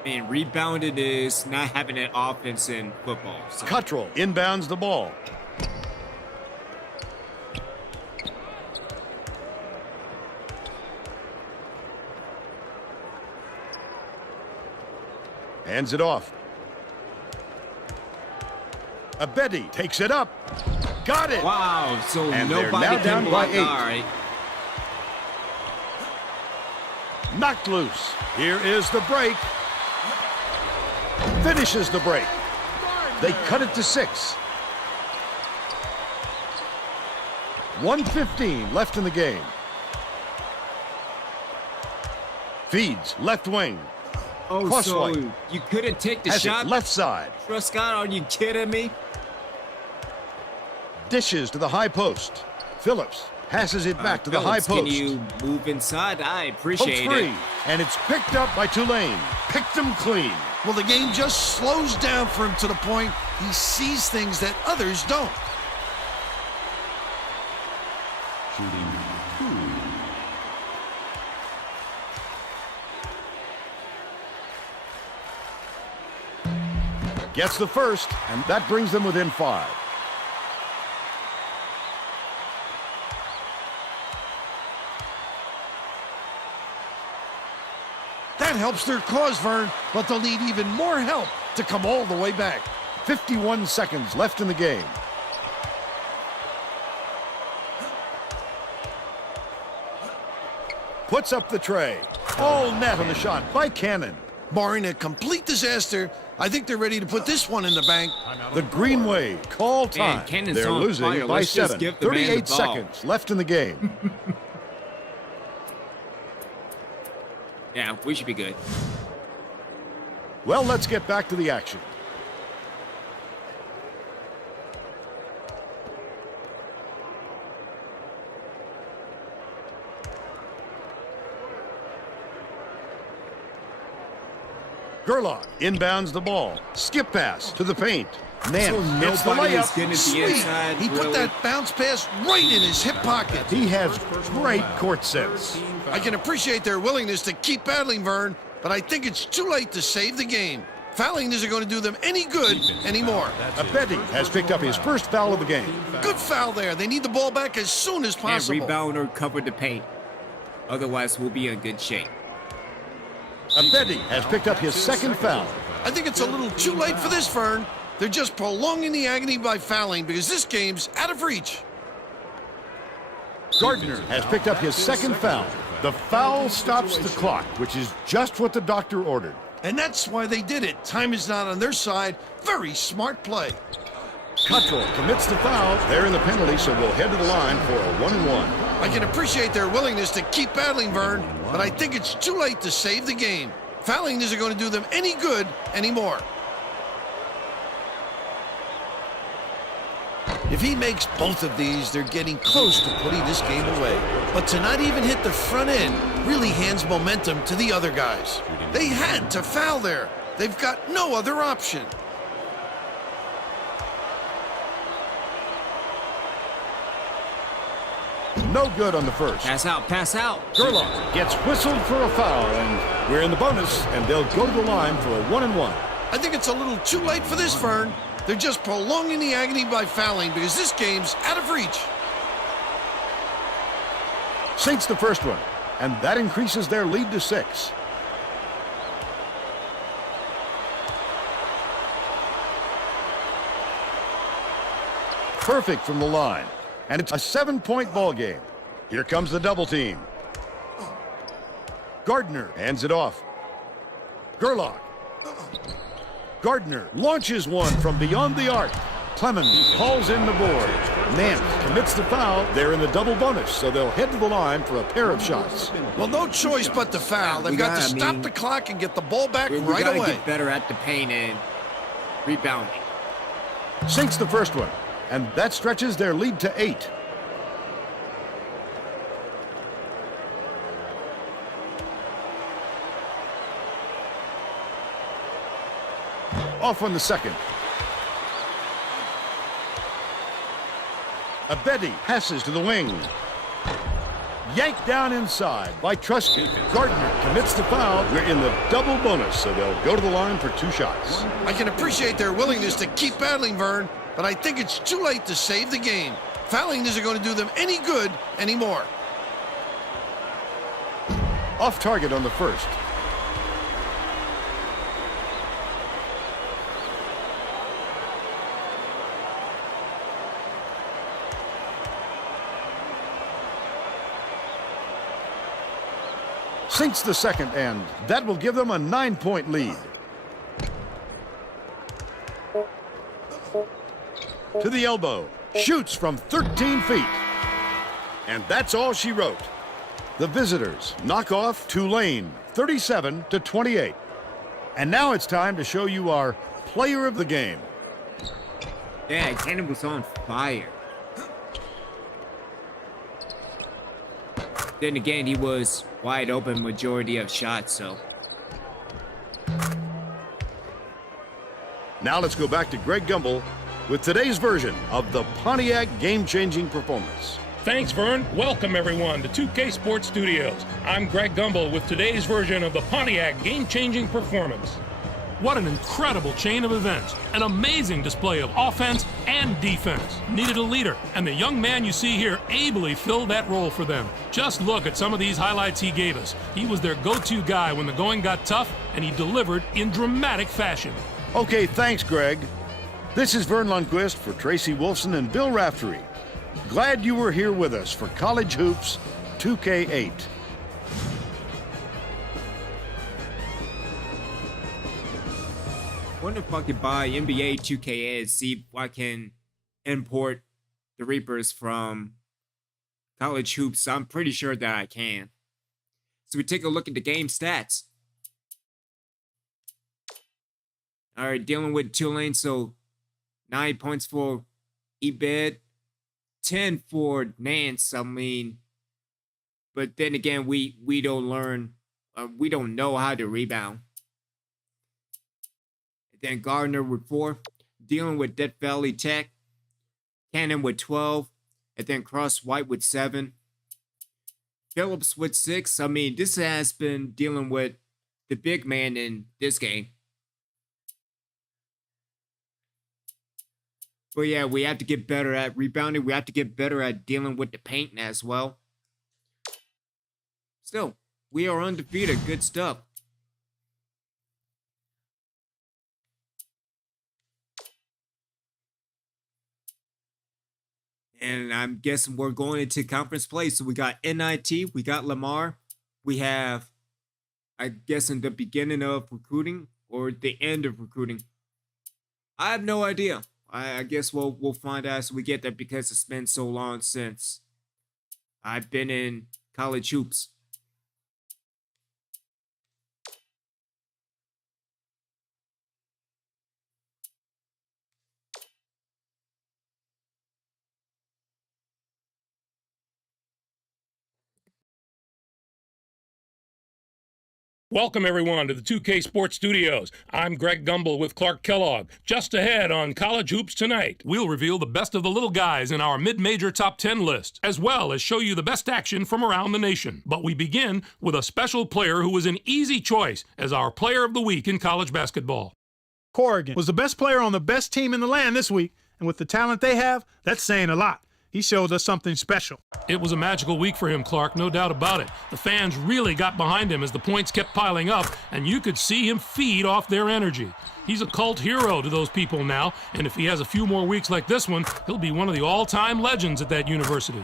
And rebounded is not having an offense in football. So. Cottrell inbounds the ball. Hands it off. Abedi takes it up. Got it. Wow, so And they're nobody now can down by block. 8. All right. Knocked loose. Here is the break. Finishes the break. They cut it to 6. 1:15 left in the game. Feeds left wing. Oh, Crossway. so you couldn't take the Has shot? it left side. Prescott, are you kidding me? Dishes to the high post. Phillips passes it back to the high Phillips, post. Can you move inside? I Pokes appreciate free, it. and it's picked up by Tulane. Picked them clean. Well, the game just slows down for him to the point he sees things that others don't. Shooting 2. Gets the first, and that brings them within 5. That helps their cause, Vern, but they'll need even more help to come all the way back. 51 seconds left in the game. Puts up the tray. All net on the shot by Cannon. Barring a complete disaster, I think they're ready to put this one in the bank. The Green Wave call time. Man, Cannon's They're on losing fire. by Let's just 7. give the man the 38 ball. seconds left in the game. Yeah, we should be good. Well, let's get back to the action. Gerlach inbounds the ball. Skip pass to the paint. Nance hits the Nobody is layup. getting to the Sweet. inside. He put really. that bounce pass right in his hip pocket. He has great court sense. I can appreciate their willingness to keep battling, Vern, but I think it's too late to save the game. Fouling isn't going to do them any good anymore. Abedi has picked up his first foul of the game. Good foul there. They need the ball back as soon as And possible. rebound or cover the paint. Otherwise, we'll be in good shape. Abedi has picked up his second foul. I think it's a little too late for this, Vern. They're just prolonging the agony by fouling because this game's out of reach. Gardner has picked up his second foul. The foul stops the clock, which is just what the doctor ordered. And that's why they did it. Time is not on their side. Very smart play. Cottrell commits the foul. They're in the penalty, so we'll head to the line for a 1-and-1. I can appreciate their willingness to keep battling, Vern, but I think it's too late to save the game. Fouling isn't going to do them any good anymore. If he makes both of these, they're getting close to putting this game away. But to not even hit the front end really hands momentum to the other guys. They had to foul there. They've got no other option. No good on the first. Pass out, pass out. Gerlach gets whistled for a foul, and we're in the bonus, and they'll go to the line for a 1-and-1. I think it's a little too late for this, Vern. They're just prolonging the agony by fouling because this game's out of reach. Sinks the first one, and that increases their lead to 6. Perfect from the line, and it's a 7-point ball game. Here comes the double team. Gardner hands it off. Gerlach. Gardner launches one from beyond the arc. Clemens calls in the board. Nance commits the foul. They're in the double bonus, so they'll head to the line for a pair of shots. Well, no choice but to foul. They've got to stop the clock and get the ball back We right gotta away. get better at the paint and rebounding. Sinks the first one, and that stretches their lead to 8. Off on the second. Abedi passes to the wing. Yanked down inside by Trusky. Gardner commits the foul. We're in the double bonus, so they'll go to the line for 2 shots. I can appreciate their willingness to keep battling, Vern, but I think it's too late to save the game. Fouling isn't going to do them any good anymore. Off target on the first. sinks the second end. That will give them a 9-point lead. To the elbow, shoots from 13 feet. And that's all she wrote. The visitors knock off Tulane 37-28. And now it's time to show you our player of the game. Yeah, Cannon was on fire. Then again, he was wide open majority of shots, so. Now let's go back to Greg Gumbel with today's version of the Pontiac game-changing performance. Thanks, Vern. Welcome, everyone, to 2K Sports Studios. I'm Greg Gumbel with today's version of the Pontiac game-changing performance. What an incredible chain of events. An amazing display of offense and defense. Needed a leader, and the young man you see here ably filled that role for them. Just look at some of these highlights he gave us. He was their go-to guy when the going got tough, and he delivered in dramatic fashion. Okay, thanks, Greg. This is Vern Lundquist for Tracy Wolfson and Bill Raftery. Glad you were here with us for College Hoops 2K8. Wonder if I could buy NBA 2K and see if I can import the Reapers from College Hoops. I'm pretty sure that I can. So we take a look at the game stats. All right, dealing with Tulane, so 9 points for Ebed, 10 for Nance. I mean, but then again, we don't learn, we don't know how to rebound. Then Gardner with 4, dealing with Death Valley Tech, Cannon with 12, and then Cross White with 7, Phillips with 6. I mean, this has been dealing with the big man in this game. But yeah, we have to get better at rebounding. We have to get better at dealing with the paint as well. Still, we are undefeated. Good stuff. And I'm guessing we're going into conference play. So we got NIT, we got Lamar. We have, I guess, in the beginning of recruiting or the end of recruiting. I have no idea. I guess we'll find out as we get there because it's been so long since I've been in college hoops. Welcome, everyone, to the 2K Sports Studios. I'm Greg Gumbel with Clark Kellogg. Just ahead on College Hoops Tonight, we'll reveal the best of the little guys in our mid-major top 10 list, as well as show you the best action from around the nation. But we begin with a special player who was an easy choice as our player of the week in college basketball. Corrigan was the best player on the best team in the land this week, and with the talent they have, that's saying a lot. He showed us something special. It was a magical week for him, Clark, no doubt about it. The fans really got behind him as the points kept piling up, and you could see him feed off their energy. He's a cult hero to those people now, and if he has a few more weeks like this one, he'll be one of the all-time legends at that university.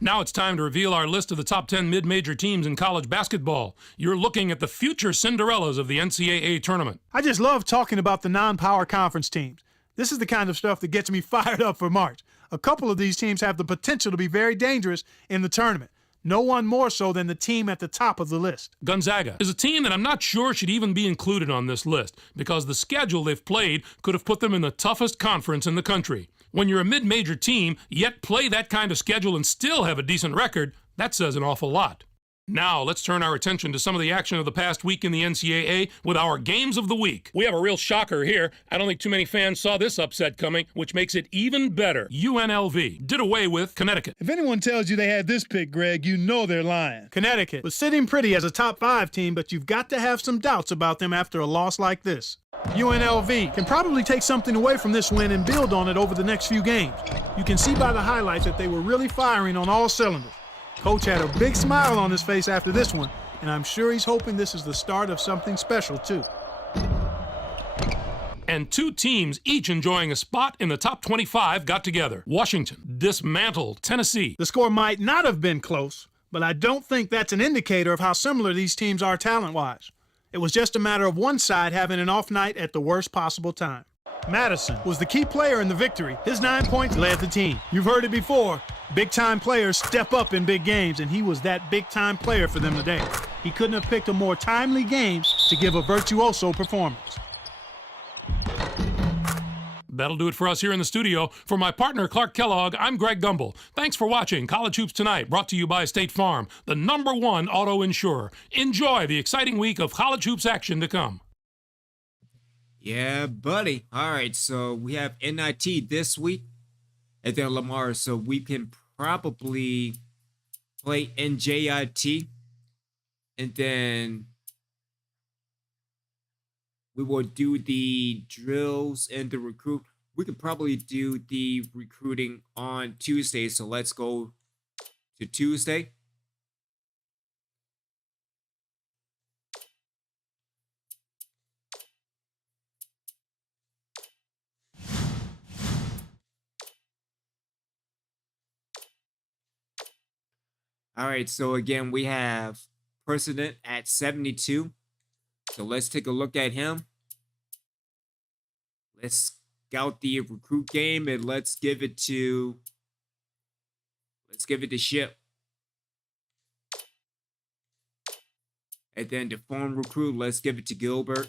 Now it's time to reveal our list of the top 10 mid-major teams in college basketball. You're looking at the future Cinderellas of the NCAA tournament. I just love talking about the non-power conference teams. This is the kind of stuff that gets me fired up for March. A couple of these teams have the potential to be very dangerous in the tournament. No one more so than the team at the top of the list. Gonzaga is a team that I'm not sure should even be included on this list because the schedule they've played could have put them in the toughest conference in the country. When you're a mid-major team, yet play that kind of schedule and still have a decent record, that says an awful lot. Now, let's turn our attention to some of the action of the past week in the NCAA with our Games of the Week. We have a real shocker here. I don't think too many fans saw this upset coming, which makes it even better. UNLV did away with Connecticut. If anyone tells you they had this pick, Greg, you know they're lying. Connecticut was sitting pretty as a top 5 team, but you've got to have some doubts about them after a loss like this. UNLV can probably take something away from this win and build on it over the next few games. You can see by the highlights that they were really firing on all cylinders. Coach had a big smile on his face after this one, and I'm sure he's hoping this is the start of something special, too. And two teams, each enjoying a spot in the top 25, got together. Washington dismantled Tennessee. The score might not have been close, but I don't think that's an indicator of how similar these teams are talent-wise. It was just a matter of one side having an off night at the worst possible time. Madison was the key player in the victory. His 9 points led the team. You've heard it before. Big-time players step up in big games, and he was that big-time player for them today. He couldn't have picked a more timely game to give a virtuoso performance. That'll do it for us here in the studio. For my partner, Clark Kellogg, I'm Greg Gumbel. Thanks for watching College Hoops Tonight, brought to you by State Farm, the #1 auto insurer. Enjoy the exciting week of college hoops action to come. Yeah, buddy. All right, so we have NIT this week and then Lamar, so we can probably play NJIT and then we will do the drills and the recruit. We could probably do the recruiting on Tuesday, so let's go to Tuesday. All right, so again, we have President at 72. So let's take a look at him. Let's scout the recruit game and let's give it to Ship. And then the phone recruit, let's give it to Gilbert.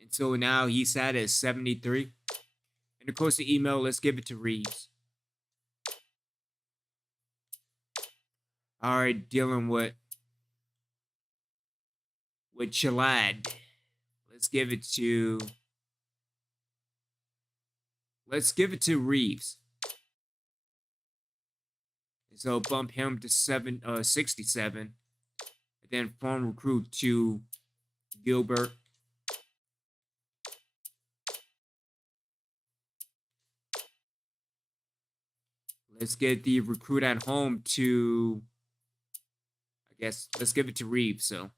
And so now he's at 73. And of course the email, let's give it to Reeves. All right, dealing with Chalad. Let's give it to Reeves. So bump him to 67. And then phone recruit to Gilbert. Let's get the recruit at home to, I guess, let's give it to Reeves, so.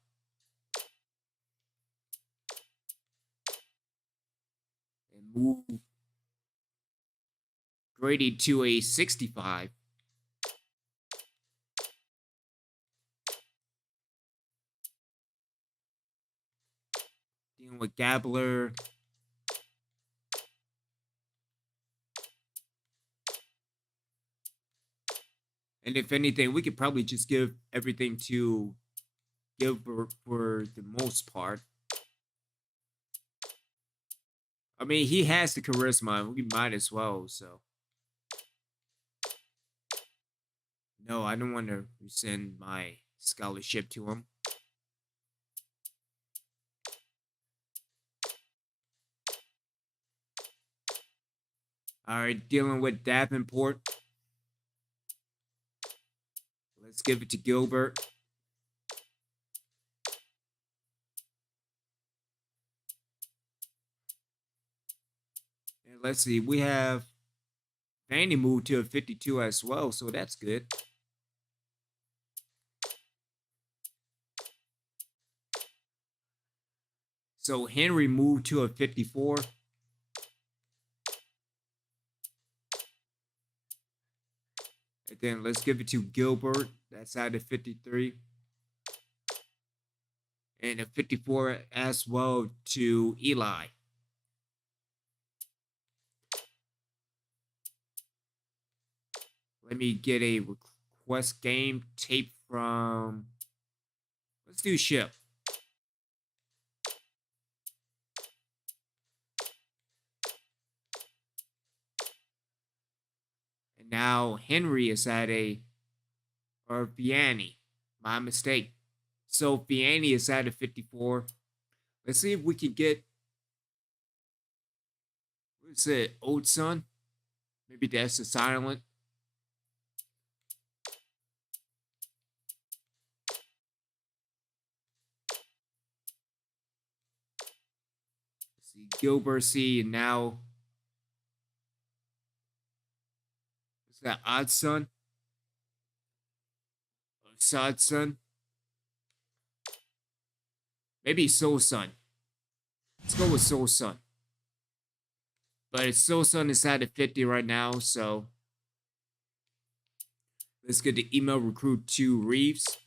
And move Grady to a 65. Dealing with Gabler. And if anything, we could probably just give everything to Gilbert for the most part. I mean, he has the charisma. We might as well, so. No, I don't want to rescind my scholarship to him. All right, dealing with Davenport. Let's give it to Gilbert. And let's see, we have Vandy moved to a 52 as well, so that's good. So Henry moved to a 54. And then let's give it to Gilbert. That's out of 53. And a 54 as well to Eli. Let me get a request game tape from, let's do Ship. And now Henry is at or Vianney. My mistake. So Vianney is at a 54. Let's see if we can get, what is it, Old Son? Maybe that's a silent. Let's see, Gilbert C, and now, what's that, Odd Son? Sad Son. Maybe Soul Son. Let's go with Soul Son. But Soul Son is at a 50 right now, so Let's get the email recruit to Reeves.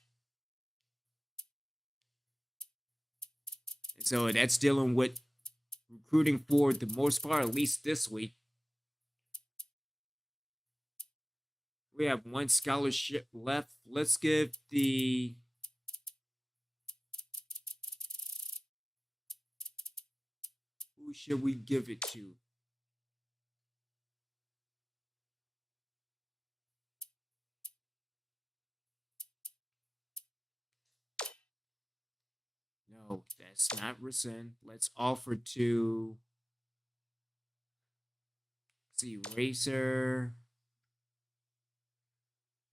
And so that's dealing with recruiting for the most part, at least this week. We have one scholarship left. Let's give the... Who should we give it to? No, that's not rescind. Let's offer to... Let's see, Racer...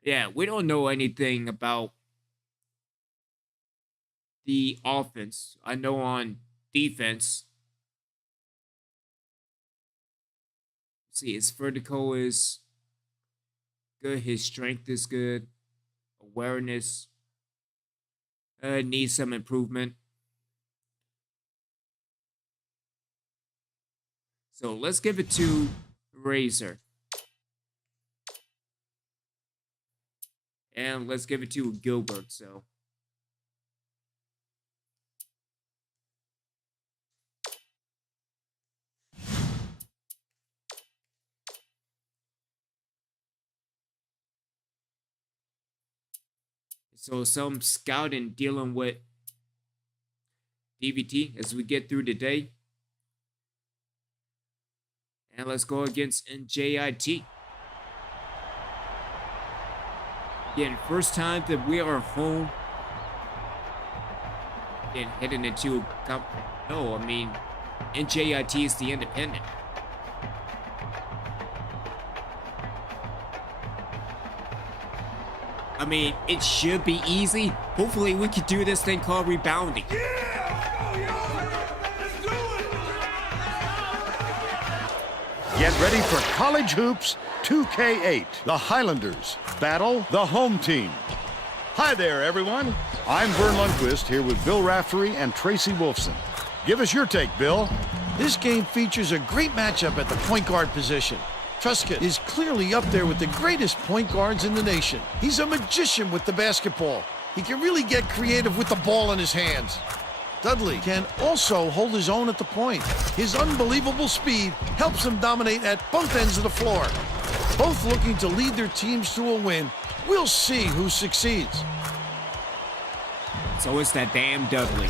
Yeah, we don't know anything about the offense. I know on defense. See, his vertical is good. His strength is good. Awareness needs some improvement. So let's give it to Razor. And let's give it to Gilbert, so. So some scouting dealing with DVT as we get through the day. And let's go against NJIT. Again, first time that we are home. Again, heading into no, I mean, NJIT is the independent. I mean, it should be easy. Hopefully, we can do this thing called rebounding. Get ready for College Hoops 2K8. The Highlanders battle the home team. Hi there, everyone. I'm Vern Lundquist here with Bill Raftery and Tracy Wolfson. Give us your take, Bill. This game features a great matchup at the point guard position. Truscott is clearly up there with the greatest point guards in the nation. He's a magician with the basketball. He can really get creative with the ball in his hands. Dudley can also hold his own at the point. His unbelievable speed helps him dominate at both ends of the floor. Both looking to lead their teams to a win. We'll see who succeeds. So it's that damn Dudley.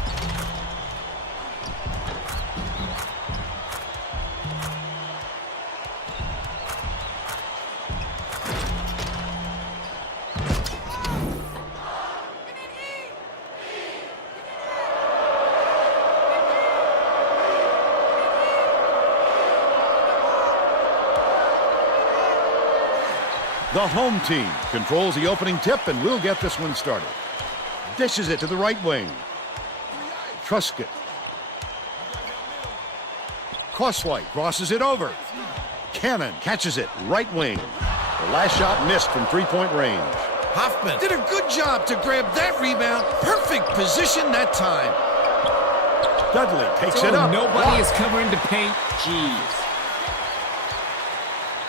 The home team controls the opening tip and will get this one started. Dishes it to the right wing. Truscott. Crosswhite crosses it over. Cannon catches it right wing. The last shot missed from three-point range. Hoffman did a good job to grab that rebound. Perfect position that time. Dudley takes it up. Nobody is covering the paint. Jeez.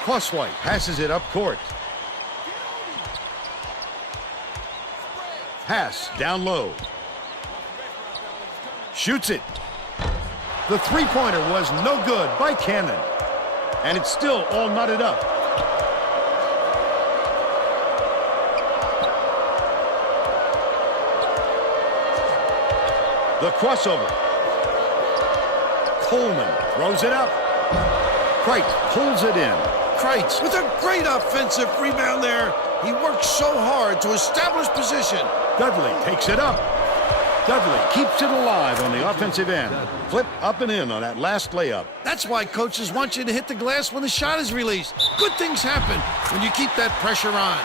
Crosswhite passes it up court. Pass down low. Shoots it. The three-pointer was no good by Cannon. And it's still all knotted up. The crossover. Coleman throws it up. Kright pulls it in. Kright with a great offensive rebound there. He worked so hard to establish position. Dudley takes it up. Dudley keeps it alive on the offensive end. Flip up and in on that last layup. That's why coaches want you to hit the glass when the shot is released. Good things happen when you keep that pressure on.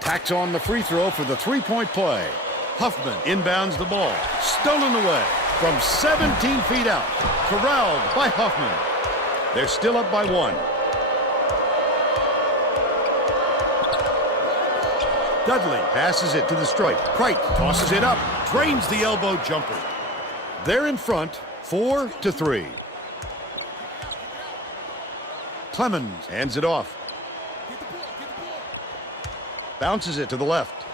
Tacks on the free throw for the three-point play. Huffman inbounds the ball. Stolen away from 17 feet out. Corralled by Huffman. They're still up by one. Dudley passes it to the stripe. Kright tosses it up, drains the elbow jumper. They're in front, 4-3. Clemens hands it off. Bounces it to the left.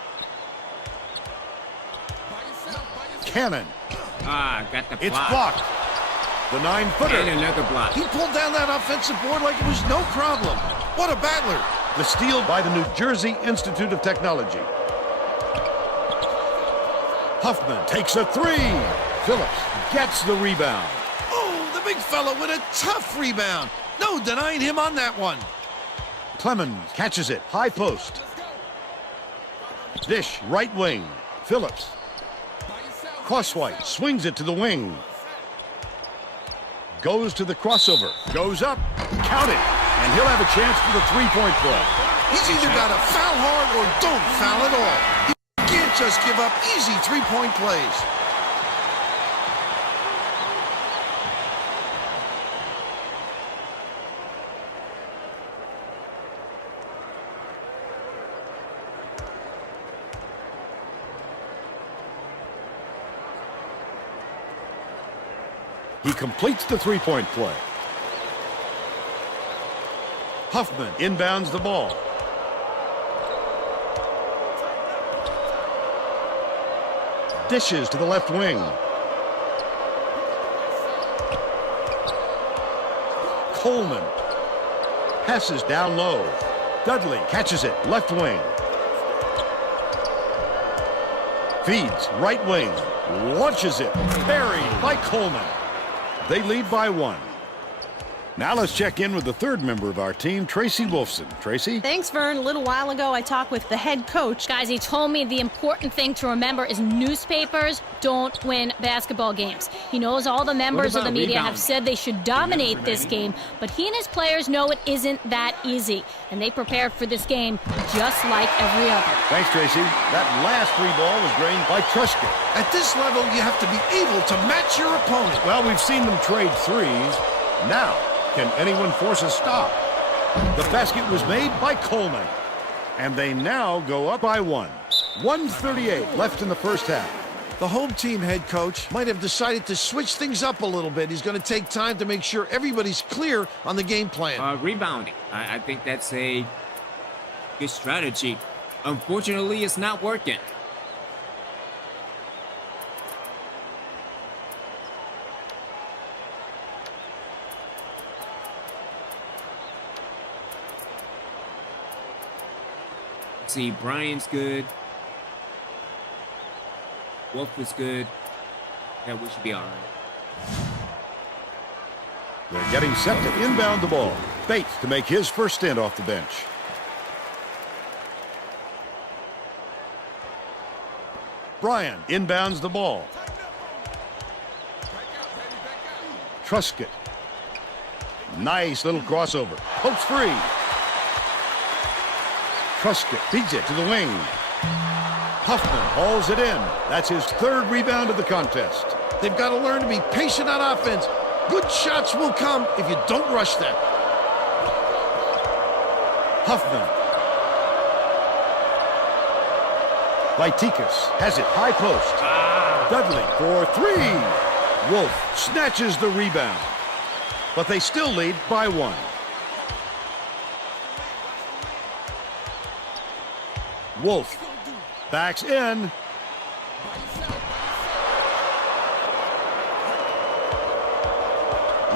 Cannon. Got the block. It's blocked. The 9-footer. And another block. He pulled down that offensive board like it was no problem. What a battler. The steal by the New Jersey Institute of Technology. Huffman takes a three. Phillips gets the rebound. Oh, the big fella with a tough rebound. No denying him on that one. Clemens catches it. High post. Dish, right wing. Phillips. Crosswhite swings it to the wing. Goes to the crossover. Goes up. Count it. And he'll have a chance for the three-point play. He's either got to foul hard or don't foul at all. You can't just give up easy three-point plays. He completes the three-point play. Huffman inbounds the ball. Dishes to the left wing. Coleman passes down low. Dudley catches it, left wing. Feeds, right wing. Launches it, buried by Coleman. They lead by 1. Now let's check in with the third member of our team, Tracy Wolfson. Tracy? Thanks, Vern. A little while ago, I talked with the head coach. Guys, he told me the important thing to remember is newspapers don't win basketball games. He knows all the members of the media have said they should dominate this game, but he and his players know it isn't that easy, and they prepared for this game just like every other. Thanks, Tracy. That last free ball was drained by Truska. At this level, you have to be able to match your opponent. Well, we've seen them trade threes. Now, can anyone force a stop? The basket was made by Coleman. And they now go up by 1. 1:38 left in the first half. The home team head coach might have decided to switch things up a little bit. He's going to take time to make sure everybody's clear on the game plan. Rebounding. I think that's a good strategy. Unfortunately, it's not working. See, Brian's good. Wolf was good. Yeah, we should be all right. They're getting set to inbound the ball. Bates to make his first stint off the bench. Bryan inbounds the ball. Truscott. Nice little crossover. Pokes free. Truscott feeds it to the wing. Huffman hauls it in. That's his third rebound of the contest. They've got to learn to be patient on offense. Good shots will come if you don't rush them. Huffman. Vaiticas has it high post. Dudley for three. Wolf snatches the rebound. But they still lead by 1. Wolf backs in.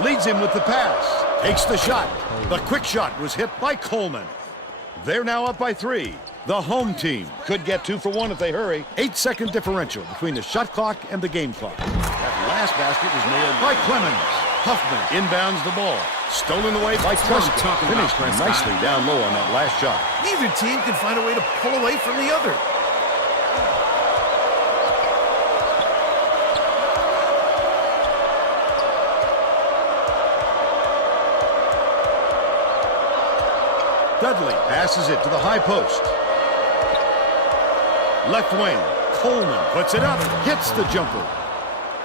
Leads him with the pass. Takes the shot. The quick shot was hit by Coleman. They're now up by 3. The home team could get 2 for 1 if they hurry. 8-second differential between the shot clock and the game clock. That last basket was nailed by Clemens. Huffman inbounds the ball. Stolen away by Truscott. Finished nicely down low on that last shot. Neither team can find a way to pull away from the other. Dudley passes it to the high post. Left wing. Coleman puts it up. Hits the jumper.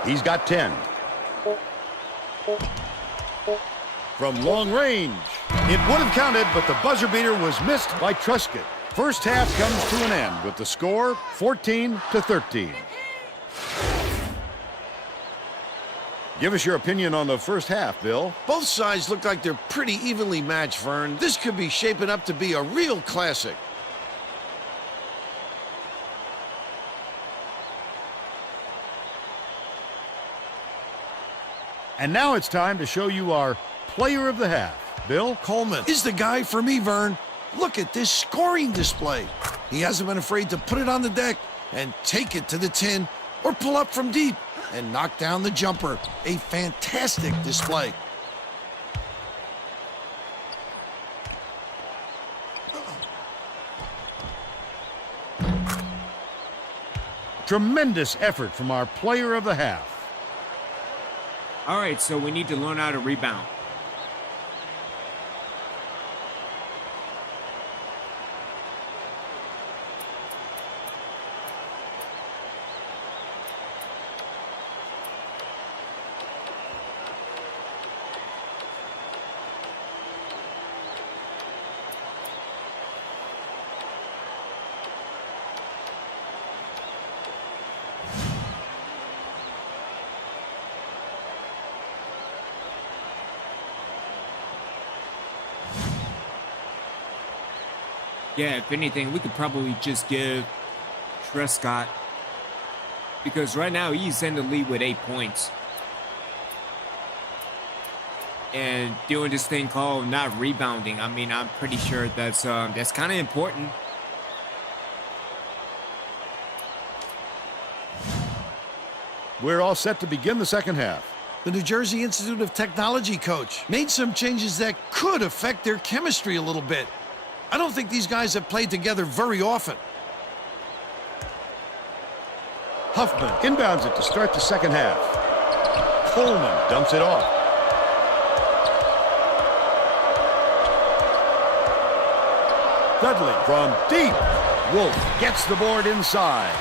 He's got 10. From long range. It would have counted, but the buzzer beater was missed by Truscott. First half comes to an end with the score 14-13. Give us your opinion on the first half, Bill. Both sides look like they're pretty evenly matched, Vern. This could be shaping up to be a real classic. And now it's time to show you our player of the half. Bill? Coleman is the guy for me, Vern. Look at this scoring display. He hasn't been afraid to put it on the deck and take it to the tin or pull up from deep and knock down the jumper. A fantastic display. Tremendous effort from our player of the half. All right, so we need to learn how to rebound. Yeah, if anything, we could probably just give Trescott, because right now he's in the lead with 8 points. And doing this thing called not rebounding, I mean, I'm pretty sure that's kind of important. We're all set to begin the second half. The New Jersey Institute of Technology coach made some changes that could affect their chemistry a little bit. I don't think these guys have played together very often. Huffman inbounds it to start the second half. Coleman dumps it off. Dudley from deep. Wolf gets the board inside.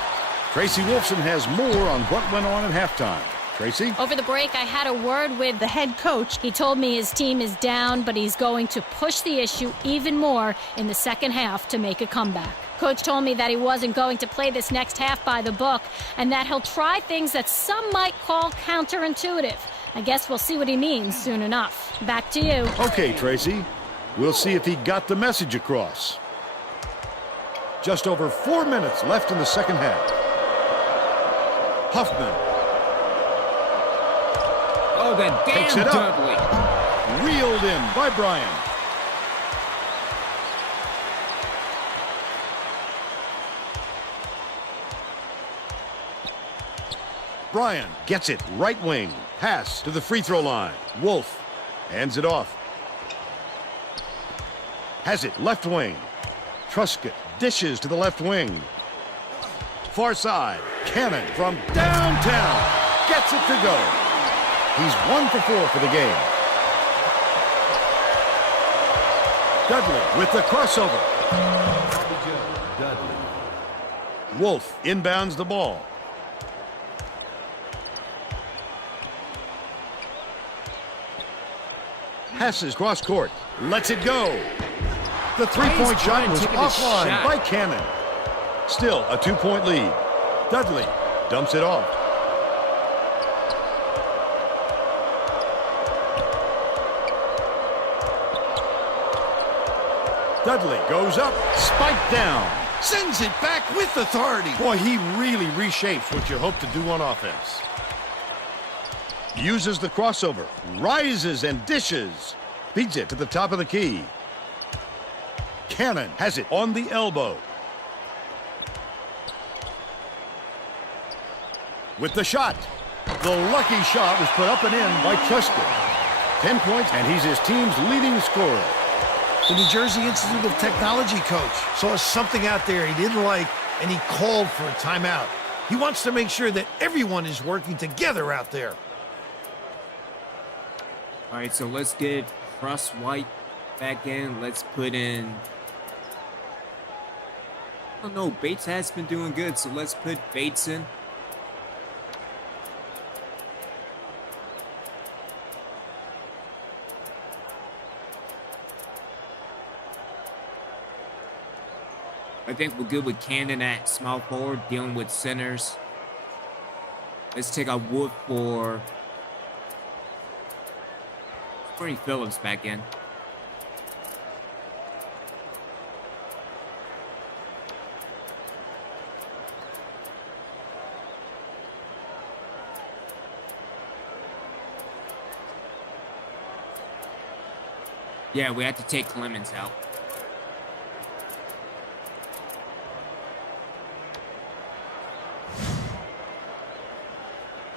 Tracy Wolfson has more on what went on at halftime. Tracy? Over the break, I had a word with the head coach. He told me his team is down, but he's going to push the issue even more in the second half to make a comeback. Coach told me that he wasn't going to play this next half by the book and that he'll try things that some might call counterintuitive. I guess we'll see what he means soon enough. Back to you. Okay, Tracy. We'll see if he got the message across. Just over 4 minutes left in the second half. Huffman Oh, that takes damn it up. Dudley. Reeled in by Bryan. Bryan gets it right wing. Pass to the free throw line. Wolf hands it off. Has it left wing. Truscott dishes to the left wing. Far side. Cannon from downtown. Gets it to go. He's 1 for 4 for the game. Dudley with the crossover. Dudley. Wolf inbounds the ball. Passes cross court. Lets it go. The three-point shot was offline by Cannon. Still a 2-point lead. Dudley dumps it off. Dudley goes up, spike down. Sends it back with authority. Boy, he really reshapes what you hope to do on offense. Uses the crossover, rises and dishes. Beats it to the top of the key. Cannon has it on the elbow. With the shot. The lucky shot was put up and in by Truscott. 10 points, and he's his team's leading scorer. The New Jersey Institute of Technology coach saw something out there he didn't like, and he called for a timeout. He wants to make sure that everyone is working together out there. All right, so let's get Russ White back in. Let's put in... I don't know, Bates has been doing good, so let's put Bates in. I think we're good with Cannon at small forward, dealing with centers. Let's take out Wood for bring Phillips back in. Yeah, we had to take Clemens out.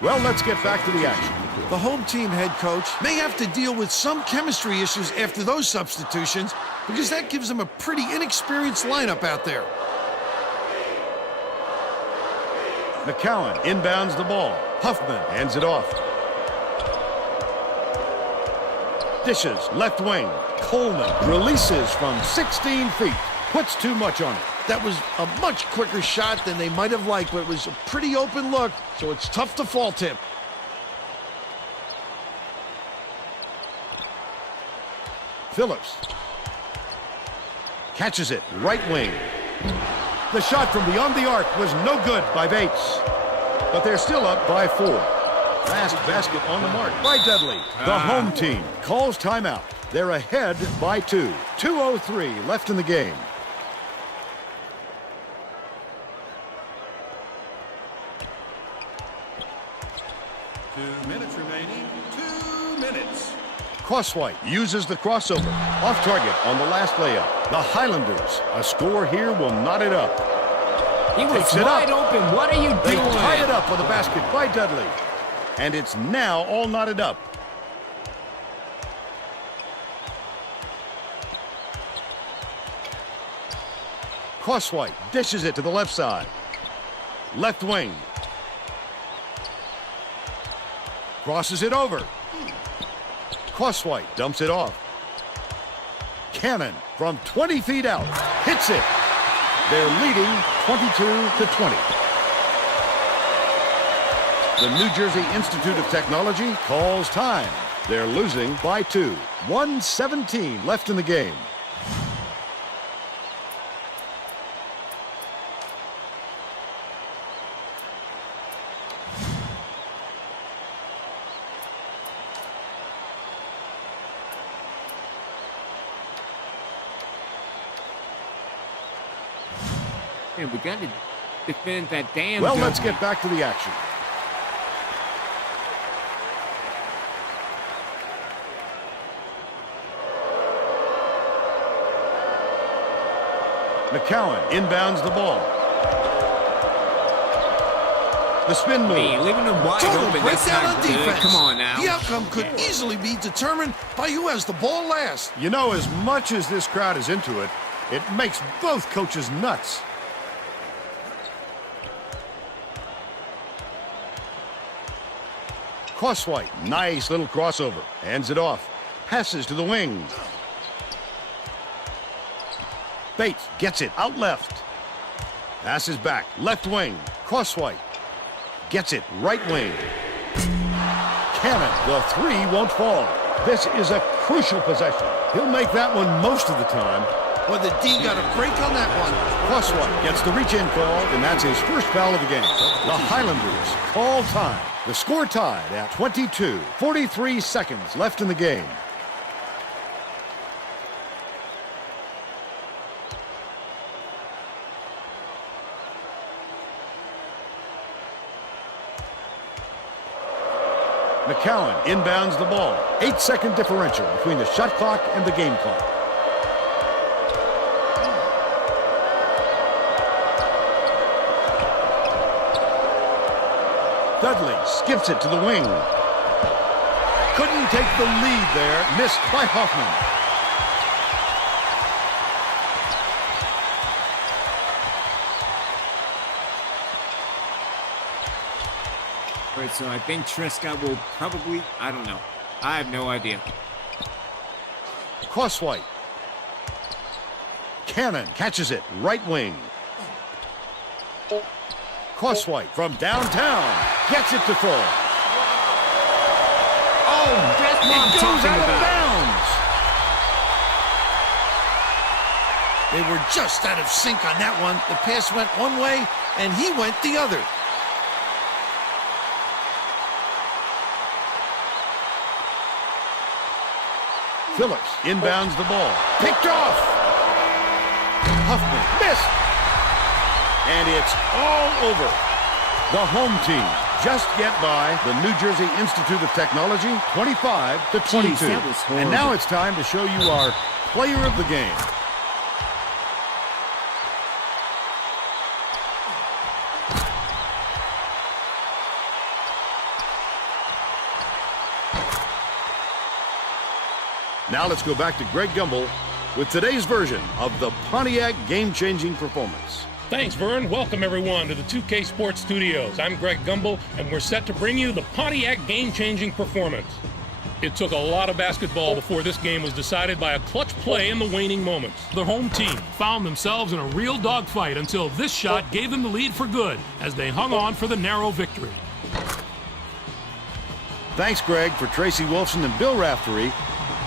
Well, let's get back to the action. The home team head coach may have to deal with some chemistry issues after those substitutions because that gives them a pretty inexperienced lineup out there. McCowan inbounds the ball. Huffman hands it off. Dishes, left wing. Coleman releases from 16 feet. Puts too much on it. That was a much quicker shot than they might have liked, but it was a pretty open look, so it's tough to fault him. Phillips catches it, right wing. The shot from beyond the arc was no good by Bates, but they're still up by 4. Fast basket on the mark by Dudley. The home team calls timeout. They're ahead by 2. 2:03 left in the game. Minutes remaining. 2 minutes. Crosswhite uses the crossover. Off target on the last layup. The Highlanders, a score here will knot it up. He was Takes it wide up. open. What are you They doing? tie it up with a basket by Dudley. And it's now all knotted up. Crosswhite dishes it to the left side. Left wing. Crosses it over. Crosswhite dumps it off. Cannon from 20 feet out. Hits it. They're leading 22-20. The New Jersey Institute of Technology calls time. They're losing by 2. 1:17 left in the game. Man, we got to defend that damn. Well, Dudley. let's get back to the action. McCowan inbounds the ball. The spin move. Hey, leaving them wide Total open. That's breakdown not on good. defense. Come on now. The outcome could easily be determined by who has the ball last. You know, as much as this crowd is into it, it makes both coaches nuts. Crosswhite, nice little crossover. Hands it off. Passes to the wing. Bates gets it out left. Passes back, left wing. Crosswhite gets it right wing. Cannon, the 3 won't fall. This is a crucial possession. He'll make that one most of the time. Well, the D got a break on that one. Crosswhite gets the reach-in call, and that's his first foul of the game. The Highlanders call time. The score tied at 22. 43 seconds left in the game. McCowan inbounds the ball. 8-second differential between the shot clock and the game clock. Dudley skips it to the wing. Couldn't take the lead there. Missed by Hoffman. All right, so I think Trescott will probably, I don't know. I have no idea. Crosswhite. Cannon catches it. Right wing. Crosswhite from downtown. Gets it to fall. Oh, that's what I'm It goes talking out of about. bounds. They were just out of sync on that one. The pass went one way, and he went the other. Phillips inbounds the ball. Picked off. Huffman missed. And it's all over. The home team just get by the New Jersey Institute of Technology 25-22. Jeez, that was horrible. And now it's time to show you our player of the game. Now let's go back to Greg Gumbel with today's version of the Pontiac game-changing performance. Thanks, Vern. Welcome, everyone, to the 2K Sports Studios. I'm Greg Gumbel, and we're set to bring you the Pontiac game-changing performance. It took a lot of basketball before this game was decided by a clutch play in the waning moments. The home team found themselves in a real dogfight until this shot gave them the lead for good as they hung on for the narrow victory. Thanks, Greg, for Tracy Wilson and Bill Raftery.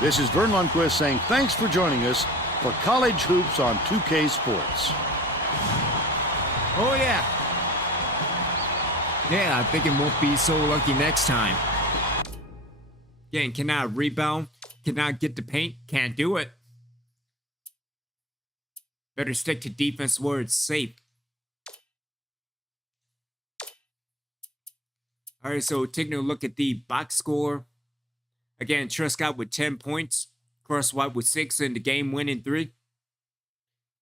This is Vern Lundquist saying thanks for joining us for College Hoops on 2K Sports. Oh, yeah. Yeah, I think it won't be so lucky next time. Again, cannot rebound, cannot get the paint, can't do it. Better stick to defense where it's safe. All right, so taking a look at the box score. Again, Truscott with 10 points. Crosswhite with 6 and the game-winning 3.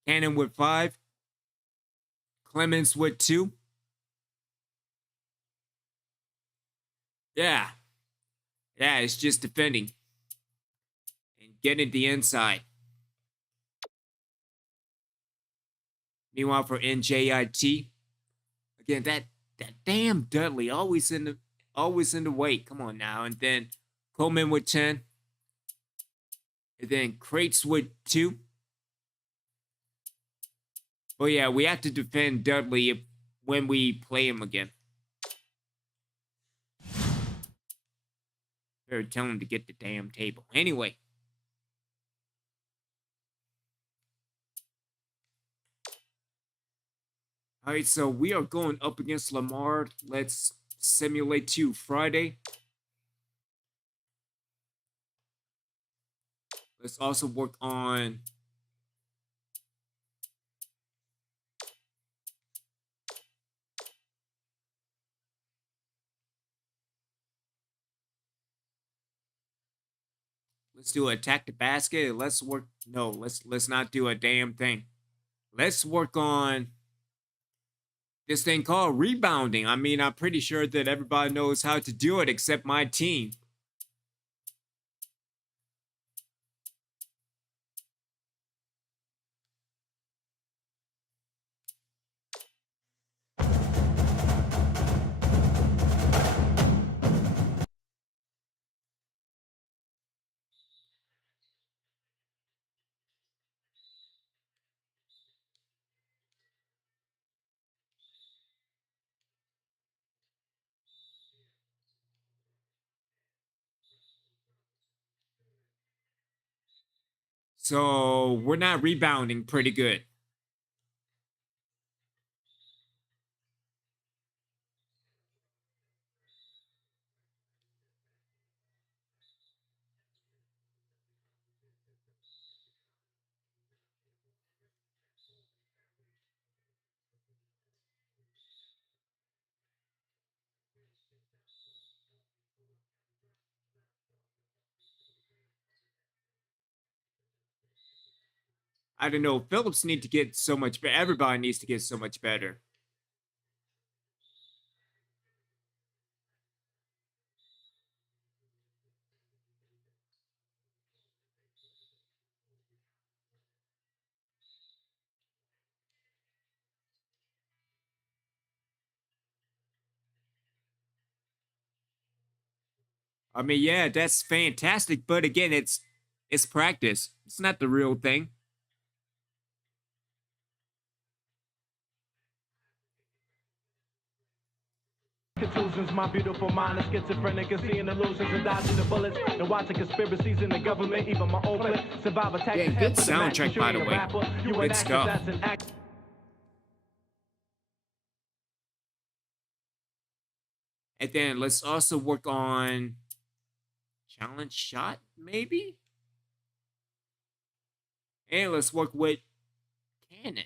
Cannon with 5. Clemens with 2. Yeah, it's just defending. And getting the inside. Meanwhile, for NJIT, again, that damn Dudley always in the way. Come on now. And then Coleman with 10. And then Crates with 2. But yeah, we have to defend Dudley when we play him again. Better tell him to get the damn table. Anyway. Alright, so we are going up against Lamar. Let's simulate to Friday. Let's also work on let's do attack the basket. Let's work let's not do a damn thing. Let's work on this thing called rebounding. I mean, I'm pretty sure that everybody knows how to do it except my team. So we're not rebounding pretty good. I don't know. Phillips need to get so much better. Everybody needs to get so much better. I mean, yeah, that's fantastic. But again, it's practice. It's not the real thing. institutions. My beautiful mind is schizophrenic and seeing illusions and dodging the bullets and watching conspiracies in the government. Even my own clip survive attack. Yeah, good soundtrack, by the way. Good stuff. And then let's also work on challenge shot, maybe? And let's work with cannon.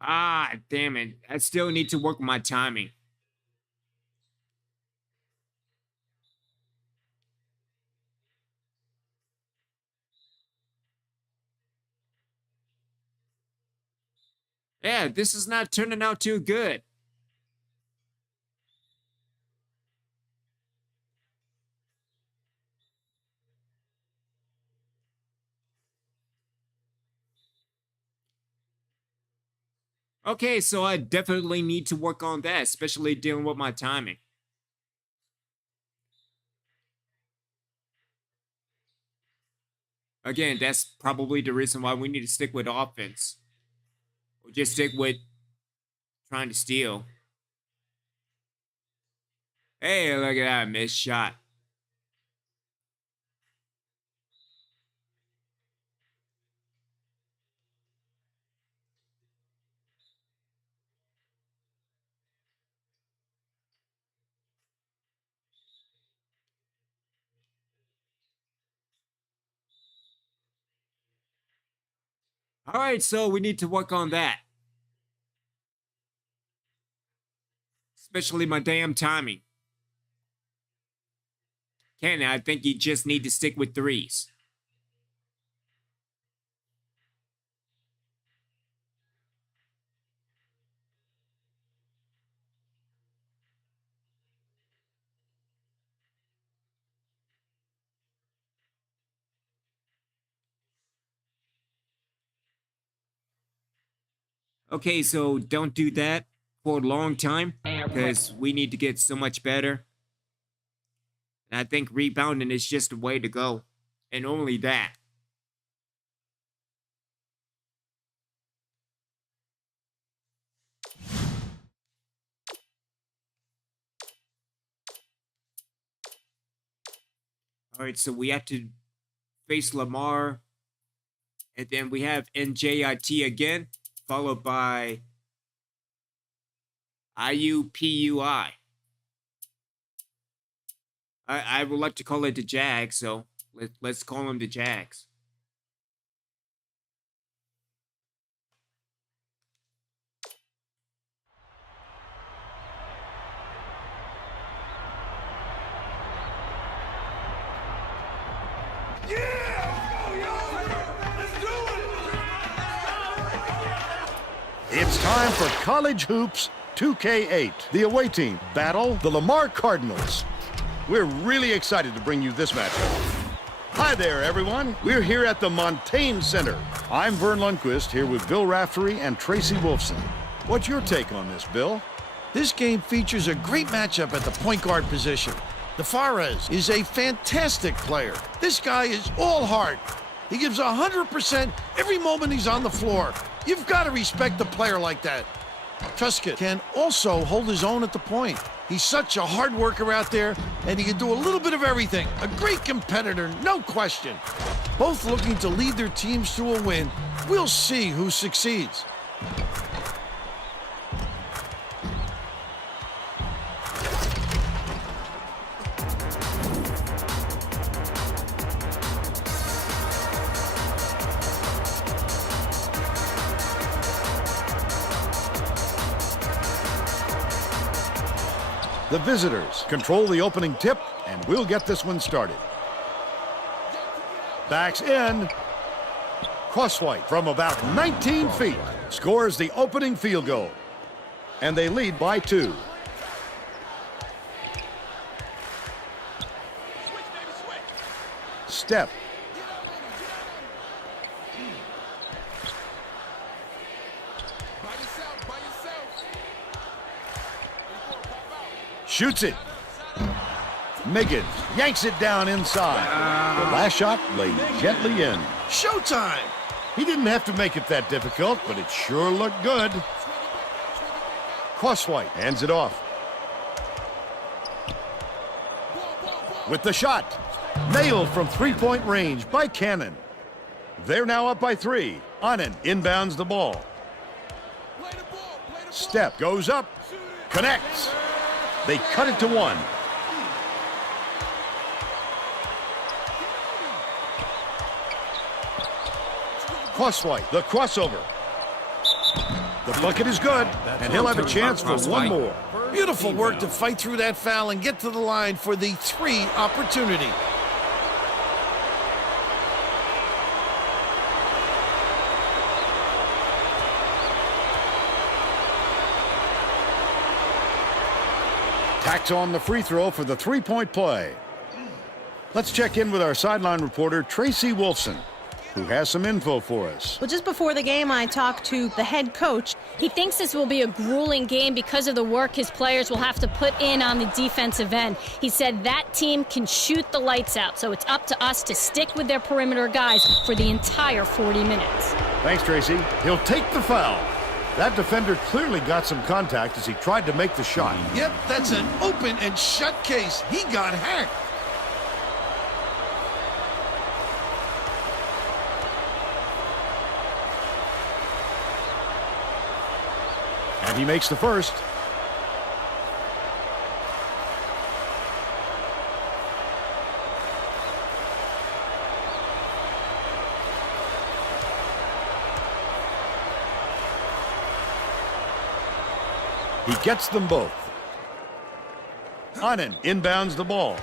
Ah, damn it. I still need to work my timing. Yeah, this is not turning out too good. Okay, so I definitely need to work on that, especially dealing with my timing. Again, that's probably the reason why we need to stick with offense. Or just stick with trying to steal. Hey, look at that missed shot. All right, so we need to work on that. Especially my damn timing. Ken, I think you just need to stick with threes. Okay, so don't do that for a long time because we need to get so much better. And I think rebounding is just the way to go. And only that. Alright, so we have to face Lamar. And then we have NJIT again, followed by IUPUI. I would like to call it the Jags, so let's call them the Jags. It's time for College Hoops 2K8. The away team battle the Lamar Cardinals. We're really excited to bring you this matchup. Hi there, everyone. We're here at the Montaigne Center. I'm Vern Lundquist, here with Bill Raftery and Tracy Wolfson. What's your take on this, Bill? This game features a great matchup at the point guard position. DeFares is a fantastic player. This guy is all heart. He gives 100% every moment he's on the floor. You've got to respect a player like that. Truscott can also hold his own at the point. He's such a hard worker out there, and he can do a little bit of everything. A great competitor, no question. Both looking to lead their teams to a win. We'll see who succeeds. The visitors control the opening tip, and we'll get this one started. Backs in. Crosswhite from about 19 feet scores the opening field goal. And they lead by 2. Step. Shoots it. Miggins yanks it down inside. The last shot laid gently in. Showtime! He didn't have to make it that difficult, but it sure looked good. Crosswhite hands it off. With the shot. Nailed from three-point range by Cannon. They're now up by 3. Anand inbounds the ball. Step goes up. Connects. They cut it to 1. Crosswhite, the crossover. The bucket is good, and he'll have a chance for one more. Beautiful work to fight through that foul and get to the line for the 3 opportunity. Tacks on the free throw for the three-point play. Let's check in with our sideline reporter, Tracy Wolfson, who has some info for us. Well, just before the game, I talked to the head coach. He thinks this will be a grueling game because of the work his players will have to put in on the defensive end. He said that team can shoot the lights out, so it's up to us to stick with their perimeter guys for the entire 40 minutes. Thanks, Tracy. He'll take the foul. That defender clearly got some contact as he tried to make the shot. Yep, that's an open and shut case. He got hacked. And he makes the first. He gets them both. Anand inbounds the ball.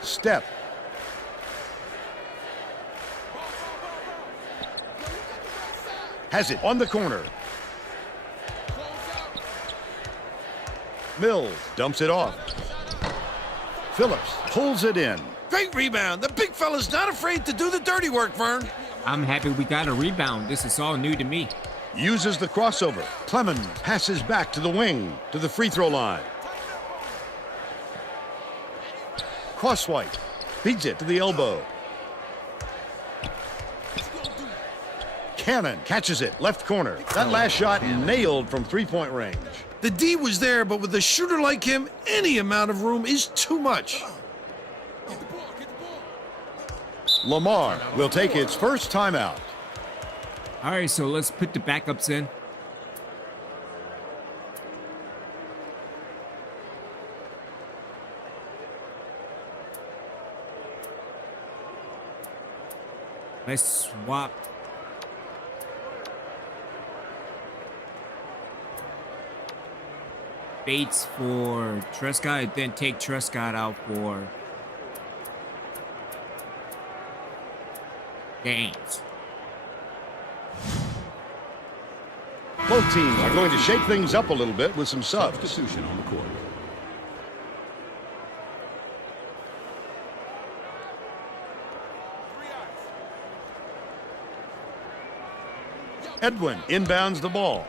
Step. Has it on the corner. Mills dumps it off. Phillips pulls it in. Great rebound. The big fella's not afraid to do the dirty work, Vern. I'm happy we got a rebound. This is all new to me. Uses the crossover. Clemens passes back to the wing, to the free throw line. Crosswhite feeds it to the elbow. Cannon catches it, left corner. That last shot nailed from three-point range. The D was there, but with a shooter like him, any amount of room is too much. Lamar will take its first timeout. All right, so let's put the backups in. Let's swap. Bates for Trescott, then take Trescott out for Gaines. Both teams are going to shake things up a little bit with some subs. Substitution on the court. Edwin inbounds the ball.